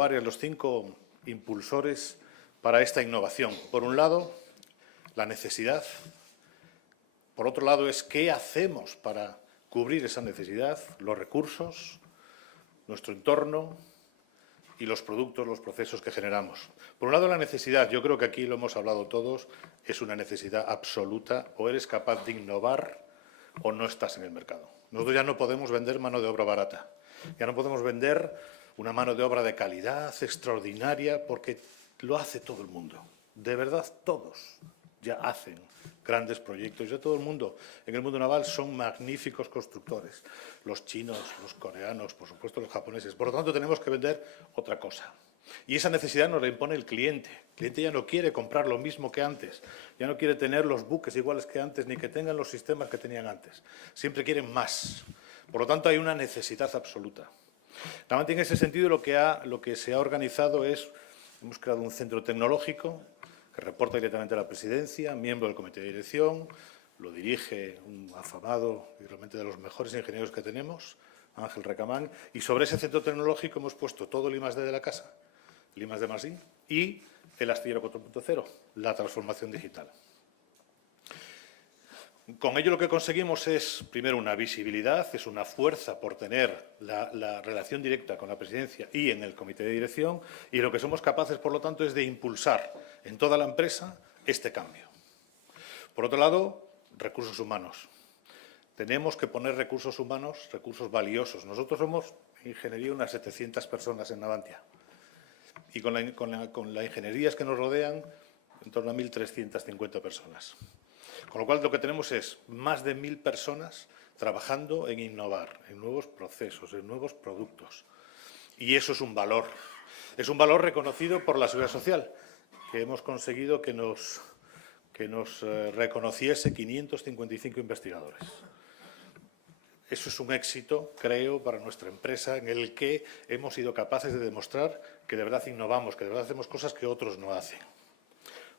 áreas, los 5 impulsores para esta innovación. Por un lado, la necesidad. Por otro lado, es qué hacemos para cubrir esa necesidad, los recursos, nuestro entorno y los productos, los procesos que generamos. Por un lado, la necesidad. Yo creo que aquí lo hemos hablado todos, es una necesidad absoluta. O eres capaz de innovar o no estás en el mercado. Nosotros ya no podemos vender mano de obra barata. Ya no podemos vender una mano de obra de calidad extraordinaria porque lo hace todo el mundo. De verdad, todos ya hacen grandes proyectos. Ya todo el mundo en el mundo naval son magníficos constructores. Los chinos, los coreanos, por supuesto los japoneses. Por lo tanto, tenemos que vender otra cosa. Y esa necesidad nos la impone el cliente. El cliente ya no quiere comprar lo mismo que antes. Ya no quiere tener los buques iguales que antes, ni que tengan los sistemas que tenían antes. Siempre quieren más. Por lo tanto, hay una necesidad absoluta. Navantia, en ese sentido, lo que se ha organizado es, hemos creado un centro tecnológico que reporta directamente a la presidencia, miembro del comité de dirección, lo dirige un afamado y realmente de los mejores ingenieros que tenemos, Ángel Recamán, y sobre ese centro tecnológico hemos puesto todo el I+D de la casa, el I+D+I, y el astillero 4.0, la transformación digital. Con ello lo que conseguimos es, primero, una visibilidad, es una fuerza por tener la relación directa con la presidencia y en el comité de dirección, y lo que somos capaces, por lo tanto, es de impulsar en toda la empresa este cambio. Por otro lado, recursos humanos. Tenemos que poner recursos humanos, recursos valiosos. Nosotros somos, en ingeniería, unas 700 personas en Navantia. Y con las ingenierías que nos rodean, en torno a 1.350 personas. Con lo cual, lo que tenemos es más de 1.000 personas trabajando en innovar, en nuevos procesos, en nuevos productos. Y eso es un valor. Es un valor reconocido por la Seguridad Social, que hemos conseguido que nos reconociese 555 investigadores. Eso es un éxito, creo, para nuestra empresa, en el que hemos sido capaces de demostrar que de verdad innovamos, que de verdad hacemos cosas que otros no hacen.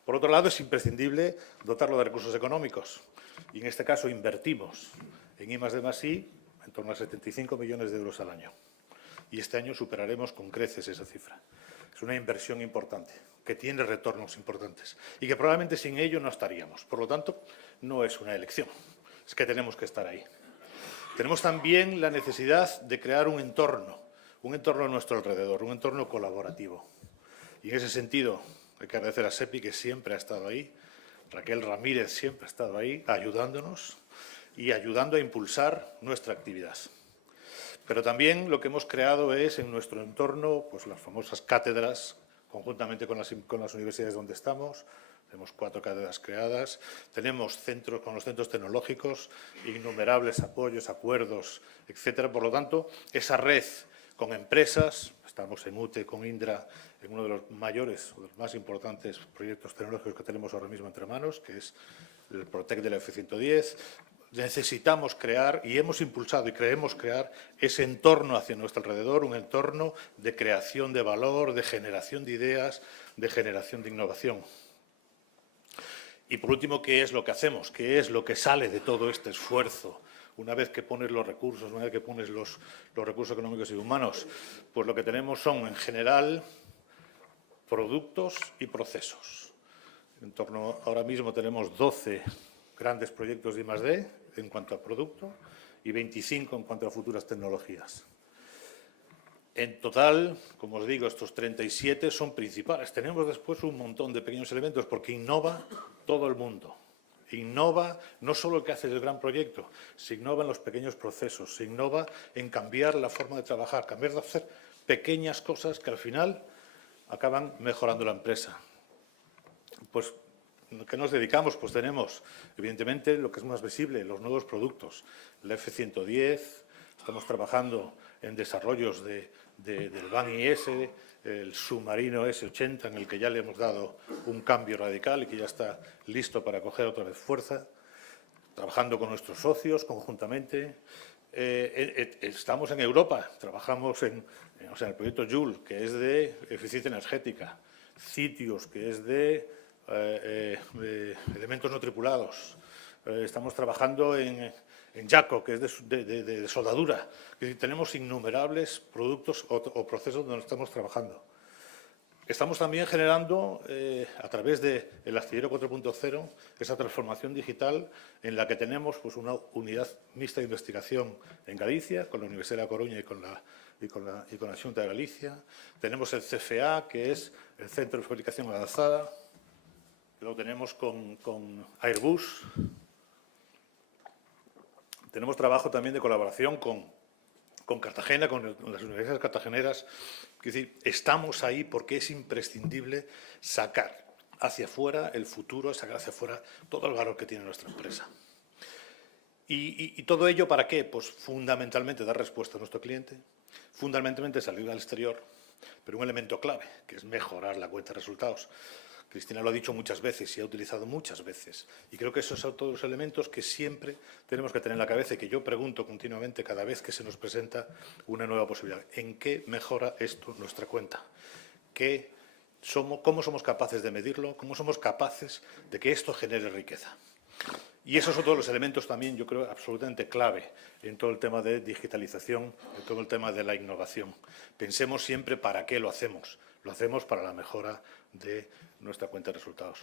Por otro lado, es imprescindible dotarlo de recursos económicos. Y en este caso invertimos en I+D+I en torno a 75 millones de euros al año. Y este año superaremos con creces esa cifra. Es una inversión importante, que tiene retornos importantes y que probablemente sin ello no estaríamos. Por lo tanto, no es una elección, es que tenemos que estar ahí. Tenemos también la necesidad de crear un entorno a nuestro alrededor, un entorno colaborativo. Y en ese sentido, hay que agradecer a SEPI, que siempre ha estado ahí, Raquel Ramírez siempre ha estado ahí, ayudándonos y ayudando a impulsar nuestra actividad. Pero también lo que hemos creado es en nuestro entorno pues las famosas cátedras, conjuntamente con las universidades donde estamos. Tenemos 4 cátedras creadas, tenemos centros con los centros tecnológicos, innumerables apoyos, acuerdos, etcétera. Por lo tanto, esa red con empresas, estamos en UTE, con Indra, en uno de los mayores o de los más importantes proyectos tecnológicos que tenemos ahora mismo entre manos, que es el Protec de la F-110, necesitamos crear, y hemos impulsado y creemos crear, ese entorno hacia nuestro alrededor, un entorno de creación de valor, de generación de ideas, de generación de innovación. Y por último, ¿qué es lo que hacemos? ¿Qué es lo que sale de todo este esfuerzo? Una vez que pones los recursos, una vez que pones los recursos económicos y humanos, pues lo que tenemos son, en general, productos y procesos. Ahora mismo tenemos 12 grandes proyectos de I+D en cuanto a producto y 25 en cuanto a futuras tecnologías. En total, como os digo, estos 37 son principales. Tenemos después un montón de pequeños elementos porque innova todo el mundo. Innova no solo el que hace el gran proyecto, se innova en los pequeños procesos, se innova en cambiar la forma de trabajar, cambiar de hacer pequeñas cosas que al final acaban mejorando la empresa. Pues, ¿qué nos dedicamos? Pues tenemos, evidentemente, lo que es más visible, los nuevos productos. El F-110, estamos trabajando en desarrollos del VAN-IS, el submarino S-80, en el que ya le hemos dado un cambio radical y que ya está listo para coger otra vez fuerza, trabajando con nuestros socios conjuntamente. Estamos en Europa, trabajamos en el proyecto Joule, que es de eficiencia energética, Citius, que es de elementos no tripulados. Estamos trabajando en Jaco, que es de soldadura. Es decir, tenemos innumerables productos o procesos donde estamos trabajando. Estamos también generando, a través del Astillero 4.0, esa transformación digital en la que tenemos pues, una unidad mixta de investigación en Galicia, con la Universidad de La Coruña y con la Xunta de Galicia. Tenemos el CFA, que es el Centro de Fabricación Avanzada. Lo tenemos con Airbus. Tenemos trabajo también de colaboración con Cartagena, con las universidades cartageneras. Es decir, estamos ahí porque es imprescindible sacar hacia afuera el futuro, sacar hacia afuera todo el valor que tiene nuestra empresa. ¿Y todo ello para qué? Pues fundamentalmente dar respuesta a nuestro cliente, fundamentalmente salir al exterior, pero un elemento clave, que es mejorar la cuenta de resultados. Cristina lo ha dicho muchas veces y ha utilizado muchas veces. Y creo que esos son todos los elementos que siempre tenemos que tener en la cabeza y que yo pregunto continuamente cada vez que se nos presenta una nueva posibilidad. ¿En qué mejora esto nuestra cuenta? ¿Cómo somos capaces de medirlo? ¿Cómo somos capaces de que esto genere riqueza? Y esos son todos los elementos también, yo creo, absolutamente clave en todo el tema de digitalización, en todo el tema de la innovación. Pensemos siempre para qué lo hacemos. Lo hacemos para la mejora de nuestra cuenta de resultados.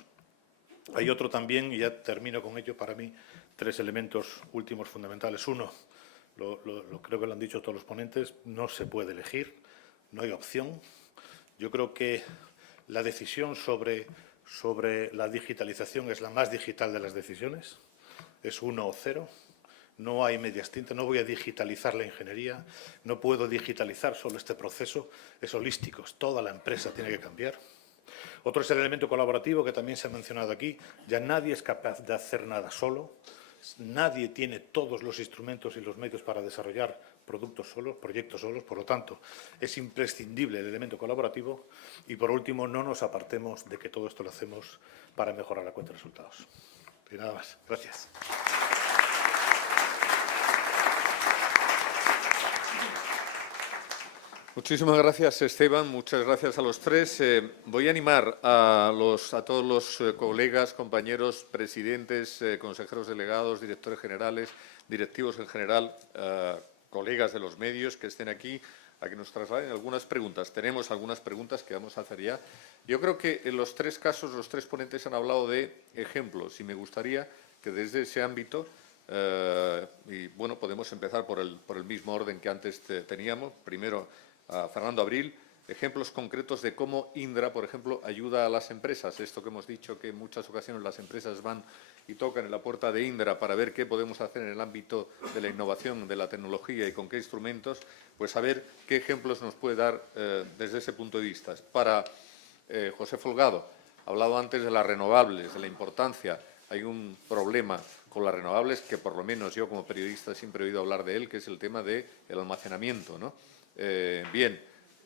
Hay otro también, y ya termino con ello, para mí, 3 elementos últimos fundamentales. Uno, creo que lo han dicho todos los ponentes, no se puede elegir, no hay opción. Yo creo que la decisión sobre la digitalización es la más digital de las decisiones, es 1 o 0. No hay medias tintas, no voy a digitalizar la ingeniería, no puedo digitalizar solo este proceso, es holístico, toda la empresa tiene que cambiar. Otro es el elemento colaborativo que también se ha mencionado aquí, ya nadie es capaz de hacer nada solo, nadie tiene todos los instrumentos y los medios para desarrollar productos solos, proyectos solos, por lo tanto, es imprescindible el elemento colaborativo y, por último, no nos apartemos de que todo esto lo hacemos para mejorar la cuenta de resultados. Y nada más. Gracias. Muchísimas gracias, Esteban. Muchas gracias a los 3. Voy a animar a todos los colegas, compañeros, presidentes, consejeros delegados, directores generales, directivos en general, colegas de los medios que estén aquí, a que nos trasladen algunas preguntas. Tenemos algunas preguntas que vamos a hacer ya. Yo creo que en los 3 casos, los 3 ponentes han hablado de ejemplos y me gustaría que desde ese ámbito, y bueno, podemos empezar por el mismo orden que antes teníamos. Primero, a Fernando Abril, ejemplos concretos de cómo Indra, por ejemplo, ayuda a las empresas. Esto que hemos dicho, que en muchas ocasiones las empresas van y tocan en la puerta de Indra para ver qué podemos hacer en el ámbito de la innovación, de la tecnología y con qué instrumentos, pues a ver qué ejemplos nos puede dar desde ese punto de vista. Para José Folgado, ha hablado antes de las renovables, de la importancia. Hay un problema con las renovables que por lo menos yo como periodista siempre he oído hablar de él, que es el tema del almacenamiento, ¿no? Bien,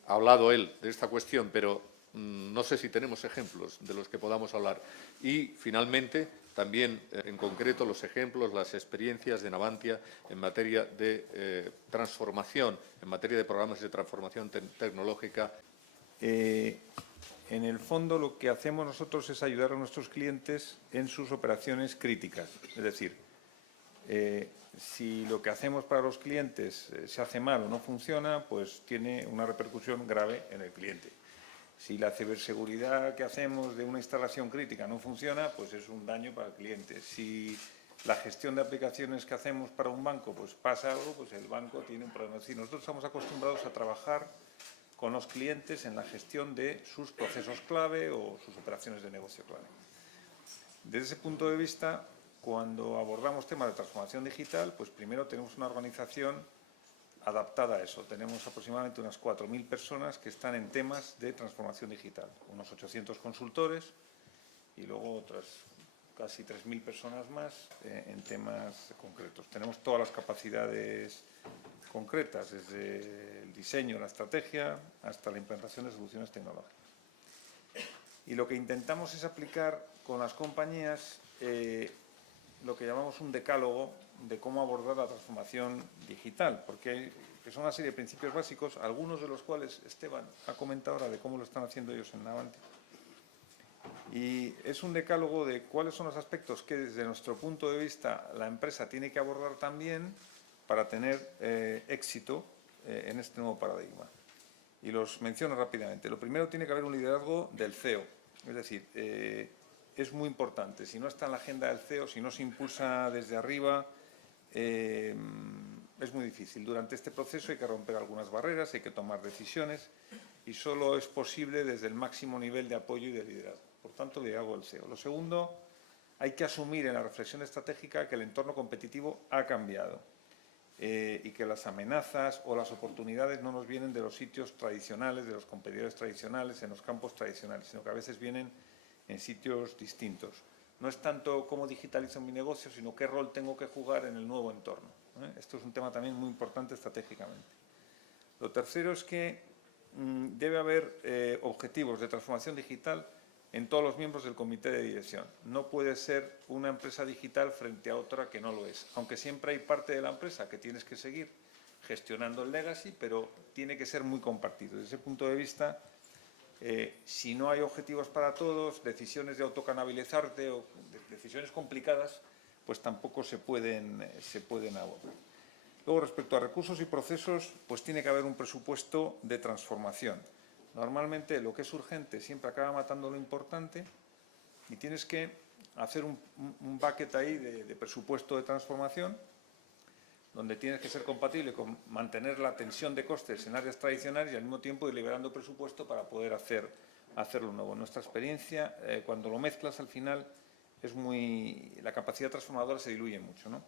ha hablado él de esta cuestión, pero no sé si tenemos ejemplos de los que podamos hablar. Y, finalmente, también en concreto los ejemplos, las experiencias de Navantia en materia de transformación, en materia de programas de transformación tecnológica. En el fondo, lo que hacemos nosotros es ayudar a nuestros clientes en sus operaciones críticas. Es decir, si lo que hacemos para los clientes se hace mal o no funciona, pues tiene una repercusión grave en el cliente. Si la ciberseguridad que hacemos de una instalación crítica no funciona, pues es un daño para el cliente. Si la gestión de aplicaciones que hacemos para un banco, pues pasa algo, pues el banco tiene un problema. Es decir, nosotros estamos acostumbrados a trabajar con los clientes en la gestión de sus procesos clave o sus operaciones de negocio clave. Desde ese punto de vista, cuando abordamos temas de transformación digital, pues primero tenemos una organización adaptada a eso. Tenemos aproximadamente unas 4.000 personas que están en temas de transformación digital, unos 800 consultores y luego otras casi 3.000 personas más en temas concretos. Tenemos todas las capacidades concretas, desde el diseño, la estrategia, hasta la implantación de soluciones tecnológicas. Y lo que intentamos es aplicar con las compañías lo que llamamos un decálogo de cómo abordar la transformación digital, porque son una serie de principios básicos, algunos de los cuales Esteban ha comentado ahora de cómo lo están haciendo ellos en Navantia. Y es un decálogo de cuáles son los aspectos que desde nuestro punto de vista la empresa tiene que abordar también para tener éxito en este nuevo paradigma. Y los menciono rápidamente. Lo primero, tiene que haber un liderazgo del CEO. Es decir, es muy importante. Si no está en la agenda del CEO, si no se impulsa desde arriba, es muy difícil. Durante este proceso hay que romper algunas barreras, hay que tomar decisiones y solo es posible desde el máximo nivel de apoyo y de liderazgo. Por tanto, liderazgo del CEO. Lo segundo, hay que asumir en la reflexión estratégica que el entorno competitivo ha cambiado y que las amenazas o las oportunidades no nos vienen de los sitios tradicionales, de los competidores tradicionales, en los campos tradicionales, sino que a veces vienen en sitios distintos. No es tanto cómo digitalizo mi negocio, sino qué rol tengo que jugar en el nuevo entorno. Esto es un tema también muy importante estratégicamente. Lo tercero es que debe haber objetivos de transformación digital en todos los miembros del comité de dirección. No puede ser una empresa digital frente a otra que no lo es, aunque siempre hay parte de la empresa que tienes que seguir gestionando el legacy, pero tiene que ser muy compartido. Desde ese punto de vista, si no hay objetivos para todos, decisiones de autocanalizarte o decisiones complicadas, pues tampoco se pueden abordar. Luego, respecto a recursos y procesos, pues tiene que haber un presupuesto de transformación. Normalmente lo que es urgente siempre acaba matando lo importante y tienes que hacer un bucket ahí de presupuesto de transformación, donde tienes que ser compatible con mantener la tensión de costes en áreas tradicionales y al mismo tiempo ir liberando presupuesto para poder hacerlo nuevo. En nuestra experiencia, cuando lo mezclas al final, la capacidad transformadora se diluye mucho, ¿no?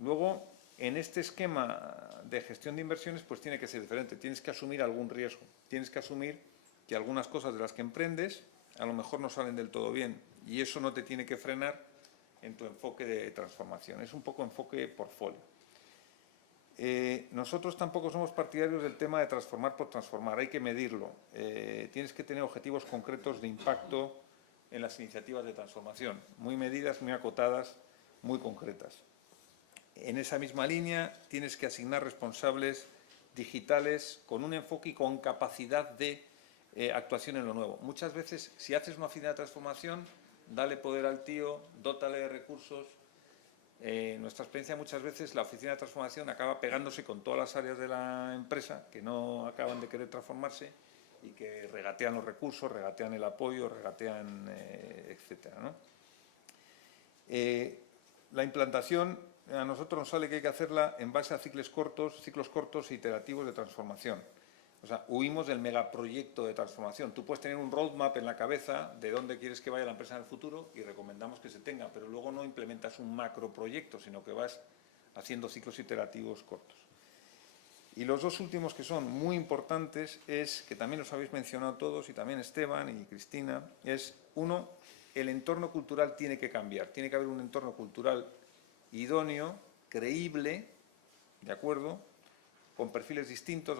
Luego, en este esquema de gestión de inversiones, pues tiene que ser diferente. Tienes que asumir algún riesgo. Tienes que asumir que algunas cosas de las que emprendes a lo mejor no salen del todo bien y eso no te tiene que frenar en tu enfoque de transformación. Es un poco enfoque portfolio. Nosotros tampoco somos partidarios del tema de transformar por transformar. Hay que medirlo. Tienes que tener objetivos concretos de impacto en las iniciativas de transformación. Muy medidas, muy acotadas, muy concretas. En esa misma línea tienes que asignar responsables digitales con un enfoque y con capacidad de actuación en lo nuevo. Muchas veces, si haces una oficina de transformación, dale poder al tío, dótale de recursos. En nuestra experiencia, muchas veces la oficina de transformación acaba pegándose con todas las áreas de la empresa que no acaban de querer transformarse y que regatean los recursos, regatean el apoyo, regatean, etcétera, ¿no? La implantación a nosotros nos sale que hay que hacerla en base a ciclos cortos e iterativos de transformación. O sea, huimos del megaproyecto de transformación. Tú puedes tener un roadmap en la cabeza de dónde quieres que vaya la empresa en el futuro y recomendamos que se tenga, pero luego no implementas un macroproyecto, sino que vas haciendo ciclos iterativos cortos. Y los dos últimos que son muy importantes es, que también los habéis mencionado todos, y también Esteban y Cristina, es, uno, el entorno cultural tiene que cambiar. Tiene que haber un entorno cultural idóneo, creíble, ¿de acuerdo?, con perfiles distintos,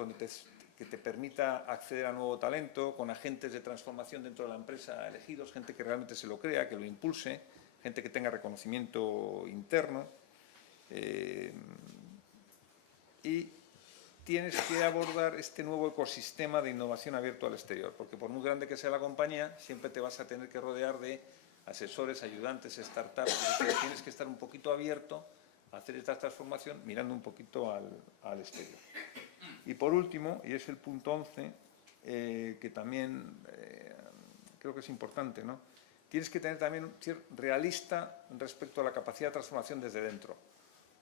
que te permita acceder a nuevo talento, con agentes de transformación dentro de la empresa elegidos, gente que realmente se lo crea, que lo impulse, gente que tenga reconocimiento interno, y tienes que abordar este nuevo ecosistema de innovación abierto al exterior, porque por muy grande que sea la compañía, siempre te vas a tener que rodear de asesores, ayudantes, startups, es decir, tienes que estar un poquito abierto a hacer esta transformación mirando un poquito al exterior. Y por último, y es el punto 11, que también creo que es importante, ¿no? Tienes que tener también ser realista respecto a la capacidad de transformación desde dentro.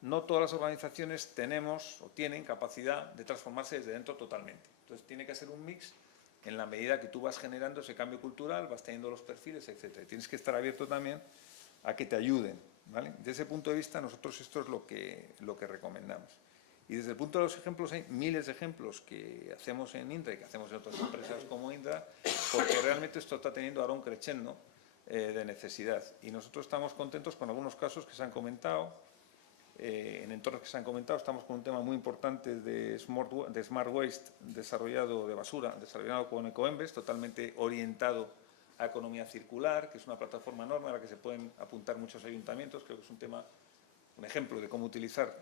No todas las organizaciones tenemos o tienen capacidad de transformarse desde dentro totalmente. Entonces tiene que ser un mix en la medida que tú vas generando ese cambio cultural, vas teniendo los perfiles, etc. Tienes que estar abierto también a que te ayuden, ¿vale? Desde ese punto de vista, nosotros esto es lo que recomendamos. Y desde el punto de los ejemplos, hay miles de ejemplos que hacemos en Indra y que hacemos en otras empresas como Indra, porque realmente esto está teniendo ahora un crescendo de necesidad. Y nosotros estamos contentos con algunos casos que se han comentado, en entornos que se han comentado. Estamos con un tema muy importante de Smart Waste desarrollado de basura, desarrollado con Ecoembes, totalmente orientado a economía circular, que es una plataforma enorme a la que se pueden apuntar muchos ayuntamientos. Creo que es un ejemplo de cómo utilizar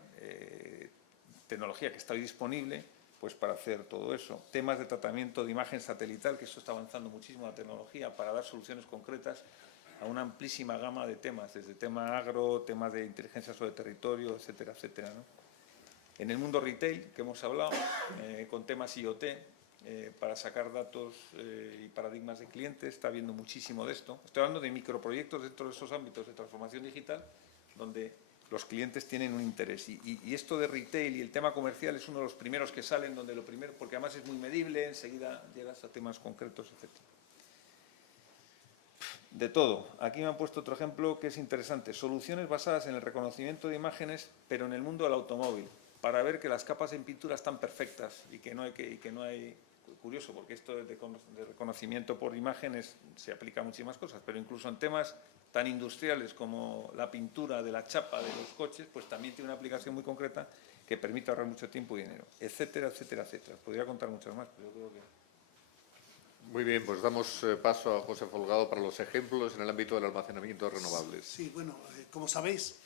tecnología que está hoy disponible pues para hacer todo eso. Temas de tratamiento de imagen satelital, que esto está avanzando muchísimo la tecnología para dar soluciones concretas a una amplísima gama de temas, desde tema agro, temas de inteligencia sobre territorio, etcétera, etcétera, ¿no? En el mundo retail, que hemos hablado, con temas IoT, para sacar datos y paradigmas de clientes, está habiendo muchísimo de esto. Estoy hablando de microproyectos dentro de esos ámbitos de transformación digital, donde los clientes tienen un interés. Y esto de retail y el tema comercial es uno de los primeros que salen, donde lo primero, porque además es muy medible, enseguida llegas a temas concretos, etcétera. De todo. Aquí me han puesto otro ejemplo que es interesante. Soluciones basadas en el reconocimiento de imágenes, pero en el mundo del automóvil, para ver que las capas en pintura están perfectas y que no hay curioso, porque esto de reconocimiento por imágenes se aplica a muchísimas cosas, pero incluso en temas tan industriales como la pintura de la chapa de los coches, pues también tiene una aplicación muy concreta que permite ahorrar mucho tiempo y dinero, etcétera, etcétera, etcétera. Podría contar muchas más, pero yo creo que... Muy bien, pues damos paso a José Folgado para los ejemplos en el ámbito del almacenamiento de renovables. Sí, bueno, como sabéis,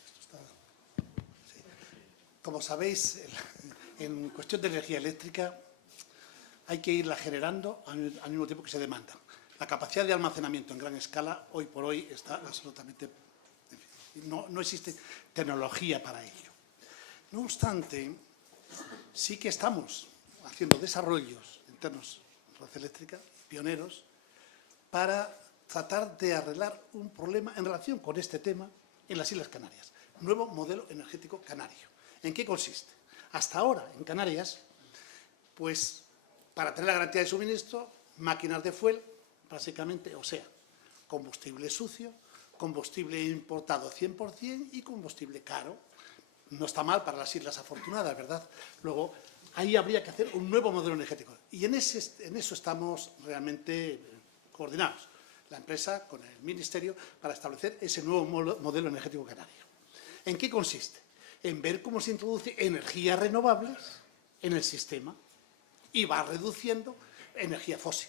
en cuestión de energía eléctrica hay que irla generando al mismo tiempo que se demanda. La capacidad de almacenamiento en gran escala hoy por hoy está absolutamente... No existe tecnología para ello. No obstante, sí que estamos haciendo desarrollos internos en red eléctrica, pioneros, para tratar de arreglar un problema en relación con este tema en las Islas Canarias. Nuevo modelo energético canario. ¿En qué consiste? Hasta ahora, en Canarias, pues para tener la garantía de suministro, máquinas de fuel, básicamente, o sea, combustible sucio, combustible importado 100% y combustible caro. No está mal para las islas afortunadas, ¿verdad? Luego, ahí habría que hacer un nuevo modelo energético. Y en eso estamos realmente coordinados, la empresa con el Ministerio, para establecer ese nuevo modelo energético canario. ¿En qué consiste? En ver cómo se introduce energías renovables en el sistema y va reduciendo energía fósil.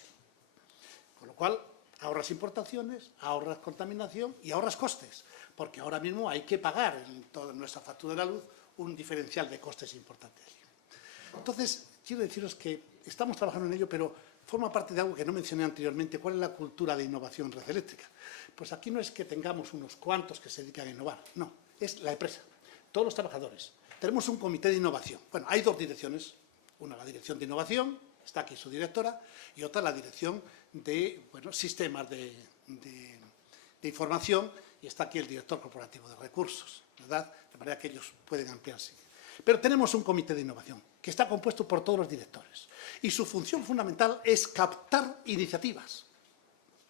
Con lo cual, ahorras importaciones, ahorras contaminación y ahorras costes, porque ahora mismo hay que pagar en toda nuestra factura de la luz un diferencial de costes importante. Entonces, quiero deciros que estamos trabajando en ello, pero forma parte de algo que no mencioné anteriormente. ¿Cuál es la cultura de innovación en red eléctrica? Pues aquí no es que tengamos unos cuantos que se dedican a innovar, no, es la empresa, todos los trabajadores. Tenemos un comité de innovación. Bueno, hay dos direcciones, una la dirección de innovación, está aquí su directora, y otra la dirección de sistemas de información, y está aquí el director corporativo de recursos, ¿verdad? De manera que ellos pueden ampliarse. Pero tenemos un comité de innovación que está compuesto por todos los directores y su función fundamental es captar iniciativas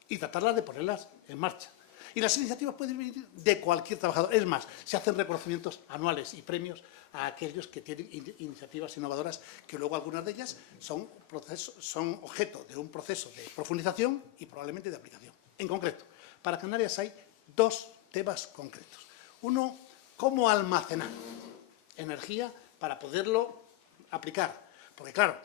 y tratarlas de ponerlas en marcha. Y las iniciativas pueden venir de cualquier trabajador. Es más, se hacen reconocimientos anuales y premios a aquellos que tienen iniciativas innovadoras, que luego algunas de ellas son objeto de un proceso de profundización y probablemente de aplicación. En concreto, para Canarias hay dos temas concretos. Uno, cómo almacenar energía para poderlo aplicar. Porque, claro,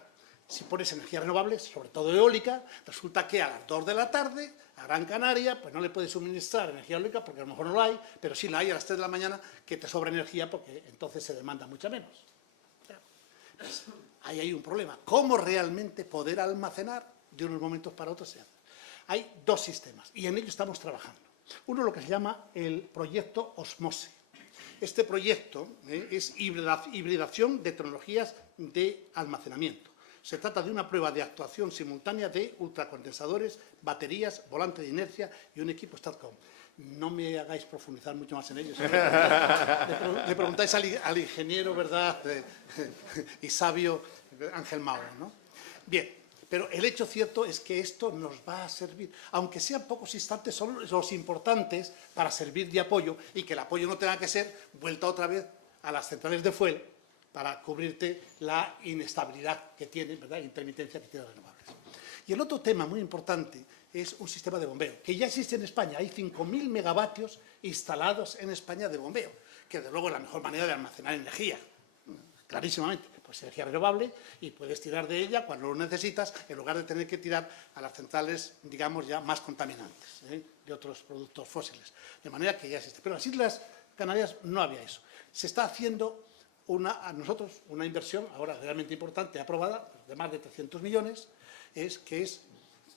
Si pones energías renovables, sobre todo eólica, resulta que a las 2 de la tarde, a Gran Canaria, pues no le puedes suministrar energía eólica porque a lo mejor no la hay, pero sí la hay a las 3 de la mañana, que te sobra energía porque entonces se demanda mucha menos. Pues, ahí hay un problema. ¿Cómo realmente poder almacenar de unos momentos para otros? Hay dos sistemas y en ello estamos trabajando. Uno lo que se llama el proyecto Osmose. Este proyecto es hibridación de tecnologías de almacenamiento. Se trata de una prueba de actuación simultánea de ultracondensadores, baterías, volante de inercia y un equipo STATCOM. No me hagáis profundizar mucho más en ello. Le preguntáis al ingeniero, ¿verdad?, y sabio Ángel Mauro, ¿no? Bien, pero el hecho cierto es que esto nos va a servir, aunque sean pocos instantes, son los importantes para servir de apoyo y que el apoyo no tenga que ser vuelta otra vez a las centrales de fuel para cubrirte la inestabilidad que tiene, ¿verdad?, intermitencia que tiene las renovables. Y el otro tema muy importante es un sistema de bombeo, que ya existe en España. Hay 5.000 megavatios instalados en España de bombeo, que de luego es la mejor manera de almacenar energía, clarísimamente. Pues energía renovable y puedes tirar de ella cuando lo necesitas, en lugar de tener que tirar a las centrales, digamos, ya más contaminantes, de otros productos fósiles. De manera que ya existe. Pero en las Islas Canarias no había eso. Se está haciendo una inversión ahora realmente importante, aprobada, de más de 300 millones, que es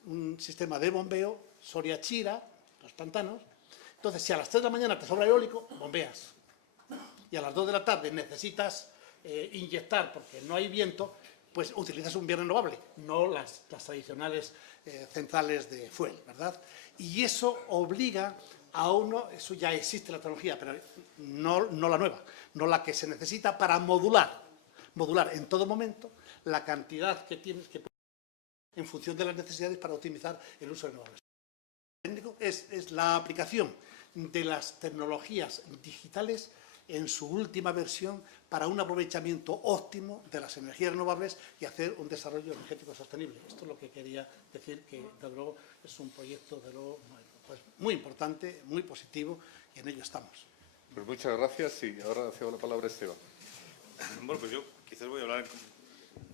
un sistema de bombeo Soria-Chira, los pantanos. Entonces, si a las 3 de la mañana te sobra eólico, bombeas. Y a las 2 de la tarde necesitas inyectar porque no hay viento, pues utilizas un bien renovable, no las tradicionales centrales de fuel, ¿verdad? Y eso obliga a uno, eso ya existe la tecnología, pero no la nueva, no la que se necesita para modular en todo momento la cantidad que tienes que poner en función de las necesidades para optimizar el uso de renovables. Es la aplicación de las tecnologías digitales en su última versión para un aprovechamiento óptimo de las energías renovables y hacer un desarrollo energético sostenible. Esto es lo que quería decir, que desde luego es un proyecto pues, muy importante, muy positivo, y en ello estamos. Pues muchas gracias y ahora cedo la palabra a Esteban. Bueno, pues yo quizás voy a hablar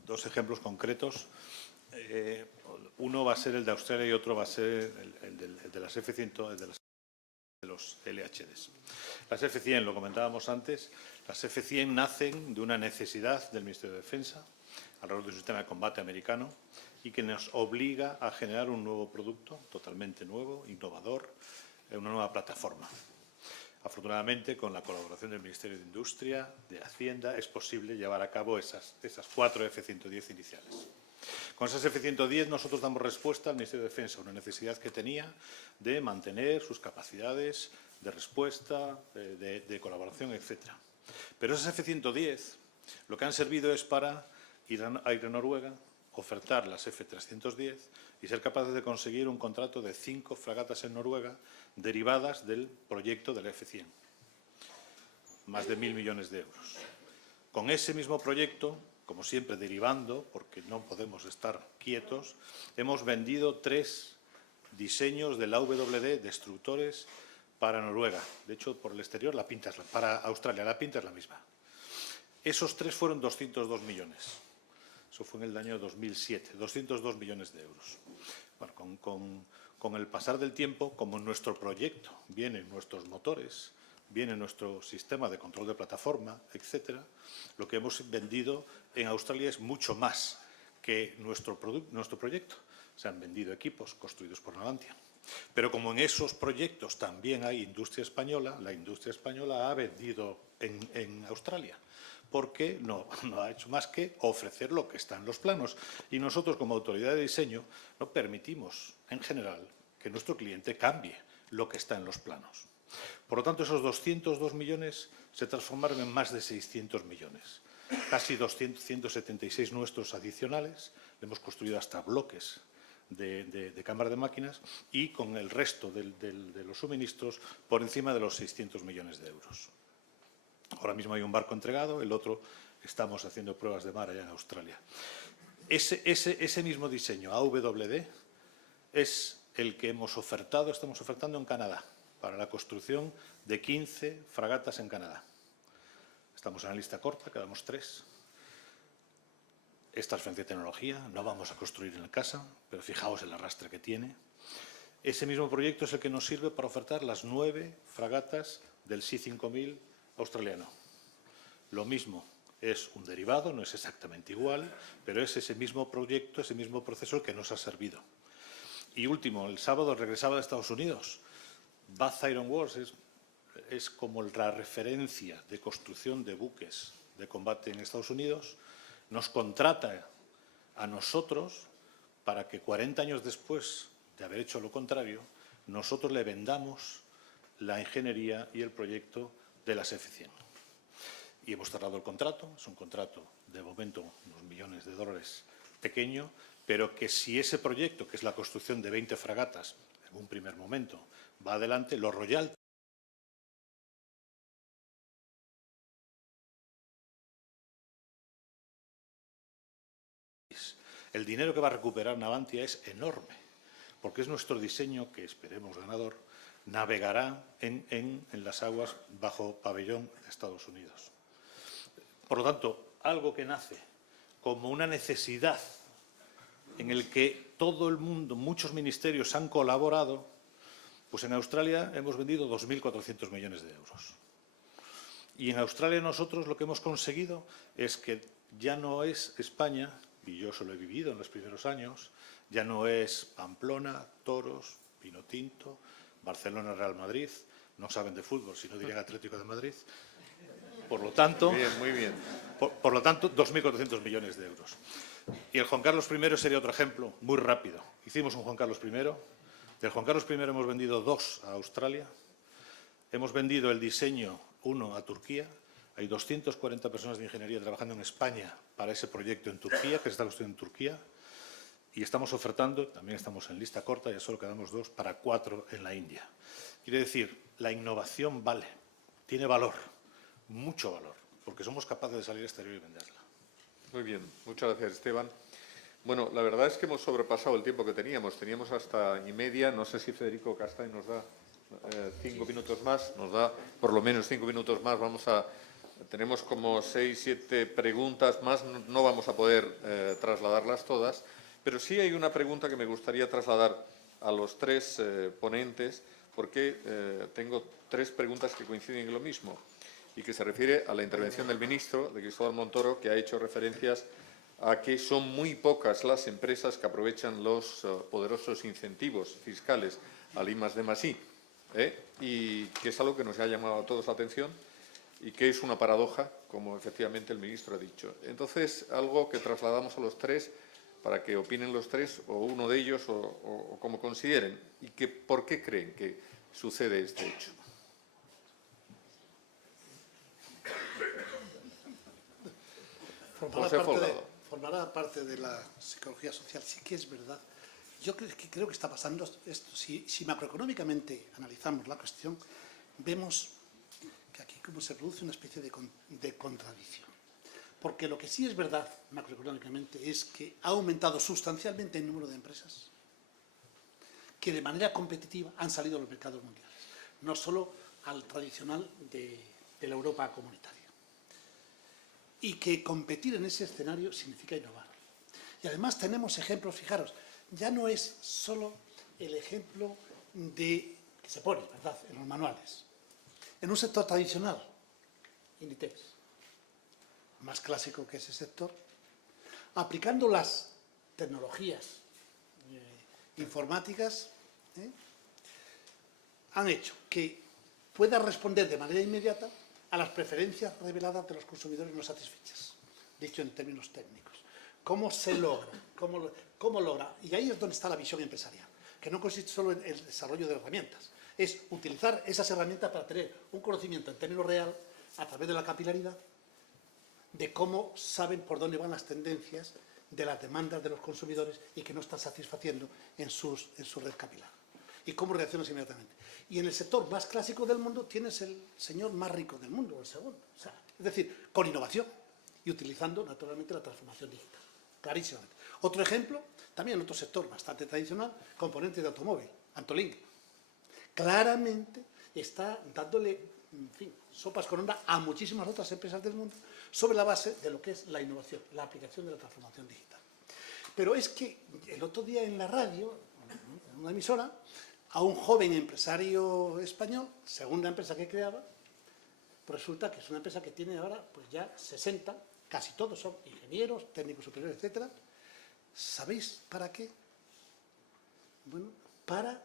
dos ejemplos concretos. Uno va a ser el de Australia y otro va a ser el de las F100, de los LHDs. Las F100, lo comentábamos antes, las F100 nacen de una necesidad del Ministerio de Defensa alrededor de un sistema de combate americano y que nos obliga a generar un nuevo producto, totalmente nuevo, innovador, una nueva plataforma. Afortunadamente, con la colaboración del Ministerio de Industria, de Hacienda, es posible llevar a cabo esas 4 F-110 iniciales. Con esas F-110 nosotros damos respuesta al Ministerio de Defensa, una necesidad que tenía de mantener sus capacidades de respuesta, de colaboración, etc. Pero esas F-110 lo que han servido es para ir a Noruega, ofertar las F-310 y ser capaces de conseguir un contrato de 5 fragatas en Noruega derivadas del proyecto del F-100. Más de 1.000 millones de euros. Con ese mismo proyecto, como siempre derivando, porque no podemos estar quietos, hemos vendido 3 diseños de la WD destructores para Noruega. De hecho, por el exterior, para Australia, la pinta es la misma. Esos 3 fueron 202 millones. Eso fue en el año 2007, 202 millones de euros. Bueno, con el pasar del tiempo, como en nuestro proyecto vienen nuestros motores, viene nuestro sistema de control de plataforma, etcétera, lo que hemos vendido en Australia es mucho más que nuestro proyecto. Se han vendido equipos construidos por Navantia. Pero como en esos proyectos también hay industria española, la industria española ha vendido en Australia, porque no ha hecho más que ofrecer lo que está en los planos. Y nosotros, como autoridad de diseño, no permitimos, en general, que nuestro cliente cambie lo que está en los planos. Por lo tanto, esos 202 millones se transformaron en más de 600 millones. Casi 176 nuestros adicionales, le hemos construido hasta bloques de cámara de máquinas y con el resto de los suministros por encima de los 600 millones de euros. Ahora mismo hay un barco entregado, el otro estamos haciendo pruebas de mar allá en Australia. Ese mismo diseño, AWD, es el que estamos ofertando en Canadá, para la construcción de 15 fragatas en Canadá. Estamos en la lista corta, quedamos 3. es transferencia de tecnología, no vamos a construir en casa, pero fijaos el arrastre que tiene. Ese mismo proyecto es el que nos sirve para ofertar las 9 fragatas del Sea-5000 australiano. Lo mismo, es un derivado, no es exactamente igual, pero es ese mismo proyecto, ese mismo proceso el que nos ha servido. Y último, el sábado regresaba de Estados Unidos. Bath Iron Works es como la referencia de construcción de buques de combate en Estados Unidos. Nos contrata a nosotros para que 40 años después de haber hecho lo contrario, nosotros le vendamos la ingeniería y el proyecto de las F-100. Y hemos cerrado el contrato, es un contrato de momento unos millones de dólares pequeño, pero que si ese proyecto, que es la construcción de 20 fragatas, en un primer momento, va adelante, los royalties el dinero que va a recuperar Navantia es enorme, porque es nuestro diseño, que esperemos ganador, navegará en las aguas bajo pabellón de Estados Unidos. Por lo tanto, algo que nace como una necesidad en el que todo el mundo, muchos ministerios han colaborado, pues en Australia hemos vendido 2.400 millones de euros. Y en Australia nosotros lo que hemos conseguido es que ya no es España, y yo eso lo he vivido en los primeros años, ya no es Pamplona, toros, vino tinto, Barcelona, Real Madrid, no saben de fútbol, si no dirían Atlético de Madrid. Por lo tanto, muy bien. Por lo tanto, 2.400 millones de euros. Y el Juan Carlos I sería otro ejemplo, muy rápido. Hicimos un Juan Carlos I. Del Juan Carlos I hemos vendido 2 a Australia. Hemos vendido el diseño 1 a Turquía. Hay 240 personas de ingeniería trabajando en España para ese proyecto en Turquía, que se está construyendo en Turquía. Y estamos ofertando, también estamos en lista corta, ya solo quedamos 2, para 4 en la India. Quiere decir, la innovación vale, tiene valor, mucho valor, porque somos capaces de salir al exterior y venderla. Muy bien, muchas gracias, Esteban. Bueno, la verdad es que hemos sobrepasado el tiempo que teníamos. Teníamos hasta 1:30. No sé si Federico Castañ nos da 5 minutos más. Nos da por lo menos 5 minutos más. Tenemos como 6, 7 preguntas más. No vamos a poder trasladarlas todas. Pero sí hay una pregunta que me gustaría trasladar a los 3 ponentes, porque tengo 3 preguntas que coinciden en lo mismo y que se refiere a la intervención del ministro, de Cristóbal Montoro, que ha hecho referencias a que son muy pocas las empresas que aprovechan los poderosos incentivos fiscales al I+D+I, y que es algo que nos ha llamado a todos la atención y que es una paradoja, como efectivamente el ministro ha dicho. Entonces, algo que trasladamos a los 3 para que opinen los 3, o uno de ellos, o como consideren, y que por qué creen que sucede este hecho. Formará parte de la psicología social. Sí que es verdad. Yo creo que está pasando esto. Si macroeconómicamente analizamos la cuestión, vemos que aquí como se produce una especie de contradicción. Porque lo que sí es verdad macroeconómicamente es que ha aumentado sustancialmente el número de empresas que de manera competitiva han salido a los mercados mundiales, no solo al tradicional de la Europa comunitaria. Y que competir en ese escenario significa innovar. Y además tenemos ejemplos, fijaros, ya no es solo el ejemplo que se pone, ¿verdad?, en los manuales. En un sector tradicional, Inditex, más clásico que ese sector, aplicando las tecnologías informáticas, han hecho que pueda responder de manera inmediata a las preferencias reveladas de los consumidores no satisfechas, dicho en términos técnicos. ¿Cómo se logra? ¿Cómo logra? Y ahí es donde está la visión empresarial, que no consiste solo en el desarrollo de herramientas, es utilizar esas herramientas para tener un conocimiento en términos real, a través de la capilaridad, de cómo saben por dónde van las tendencias de las demandas de los consumidores y que no están satisfaciendo en su red capilar. Y cómo reaccionas inmediatamente. Y en el sector más clásico del mundo tienes el señor más rico del mundo, el segundo. O sea, es decir, con innovación y utilizando naturalmente la transformación digital. Clarísimamente. Otro ejemplo, también en otro sector bastante tradicional, componentes de automóvil, Antolín. Claramente está dándole en fin, sopas con onda a muchísimas otras empresas del mundo sobre la base de lo que es la innovación, la aplicación de la transformación digital. Pero es que el otro día en la radio, en una emisora, a un joven empresario español, segunda empresa que creaba, pues resulta que es una empresa que tiene ahora pues ya 60, casi todos son ingenieros, técnicos superiores, etcétera. ¿Sabéis para qué? Bueno, para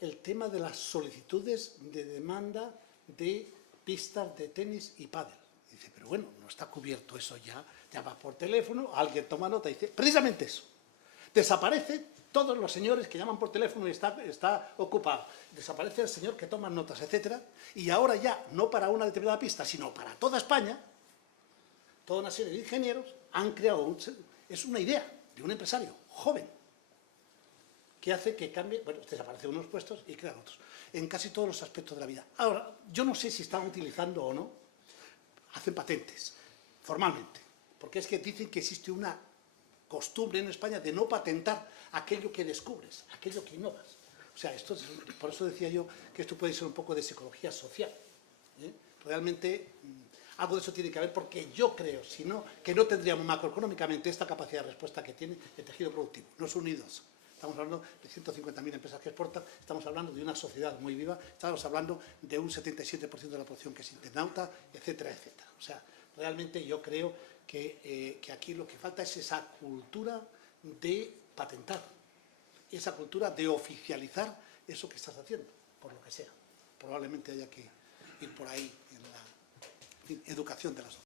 el tema de las solicitudes de demanda de pistas de tenis y pádel. Dice, pero bueno, no está cubierto eso ya, llama por teléfono, alguien toma nota y dice, precisamente eso, desaparece todos los señores que llaman por teléfono y está ocupado, desaparece el señor que toma notas, etcétera, y ahora ya, no para una determinada pista, sino para toda España, toda una serie de ingenieros han creado, es una idea de un empresario joven, que hace que cambie, bueno, desaparecen unos puestos y crean otros, en casi todos los aspectos de la vida. Ahora, yo no sé si están utilizando o no, hacen patentes, formalmente, porque es que dicen que existe una costumbre en España de no patentar aquello que descubres, aquello que innovas. O sea, por eso decía yo que esto puede ser un poco de psicología social. Realmente, algo de eso tiene que haber, porque yo creo, si no, que no tendríamos macroeconómicamente esta capacidad de respuesta que tiene el tejido productivo. No son unidos. Estamos hablando de 150.000 empresas que exportan, estamos hablando de una sociedad muy viva, estamos hablando de un 77% de la población que es internauta, etcétera, etcétera. O sea, realmente yo creo que aquí lo que falta es esa cultura de patentar, esa cultura de oficializar eso que estás haciendo, por lo que sea. Probablemente haya que ir por ahí en la educación de la sociedad.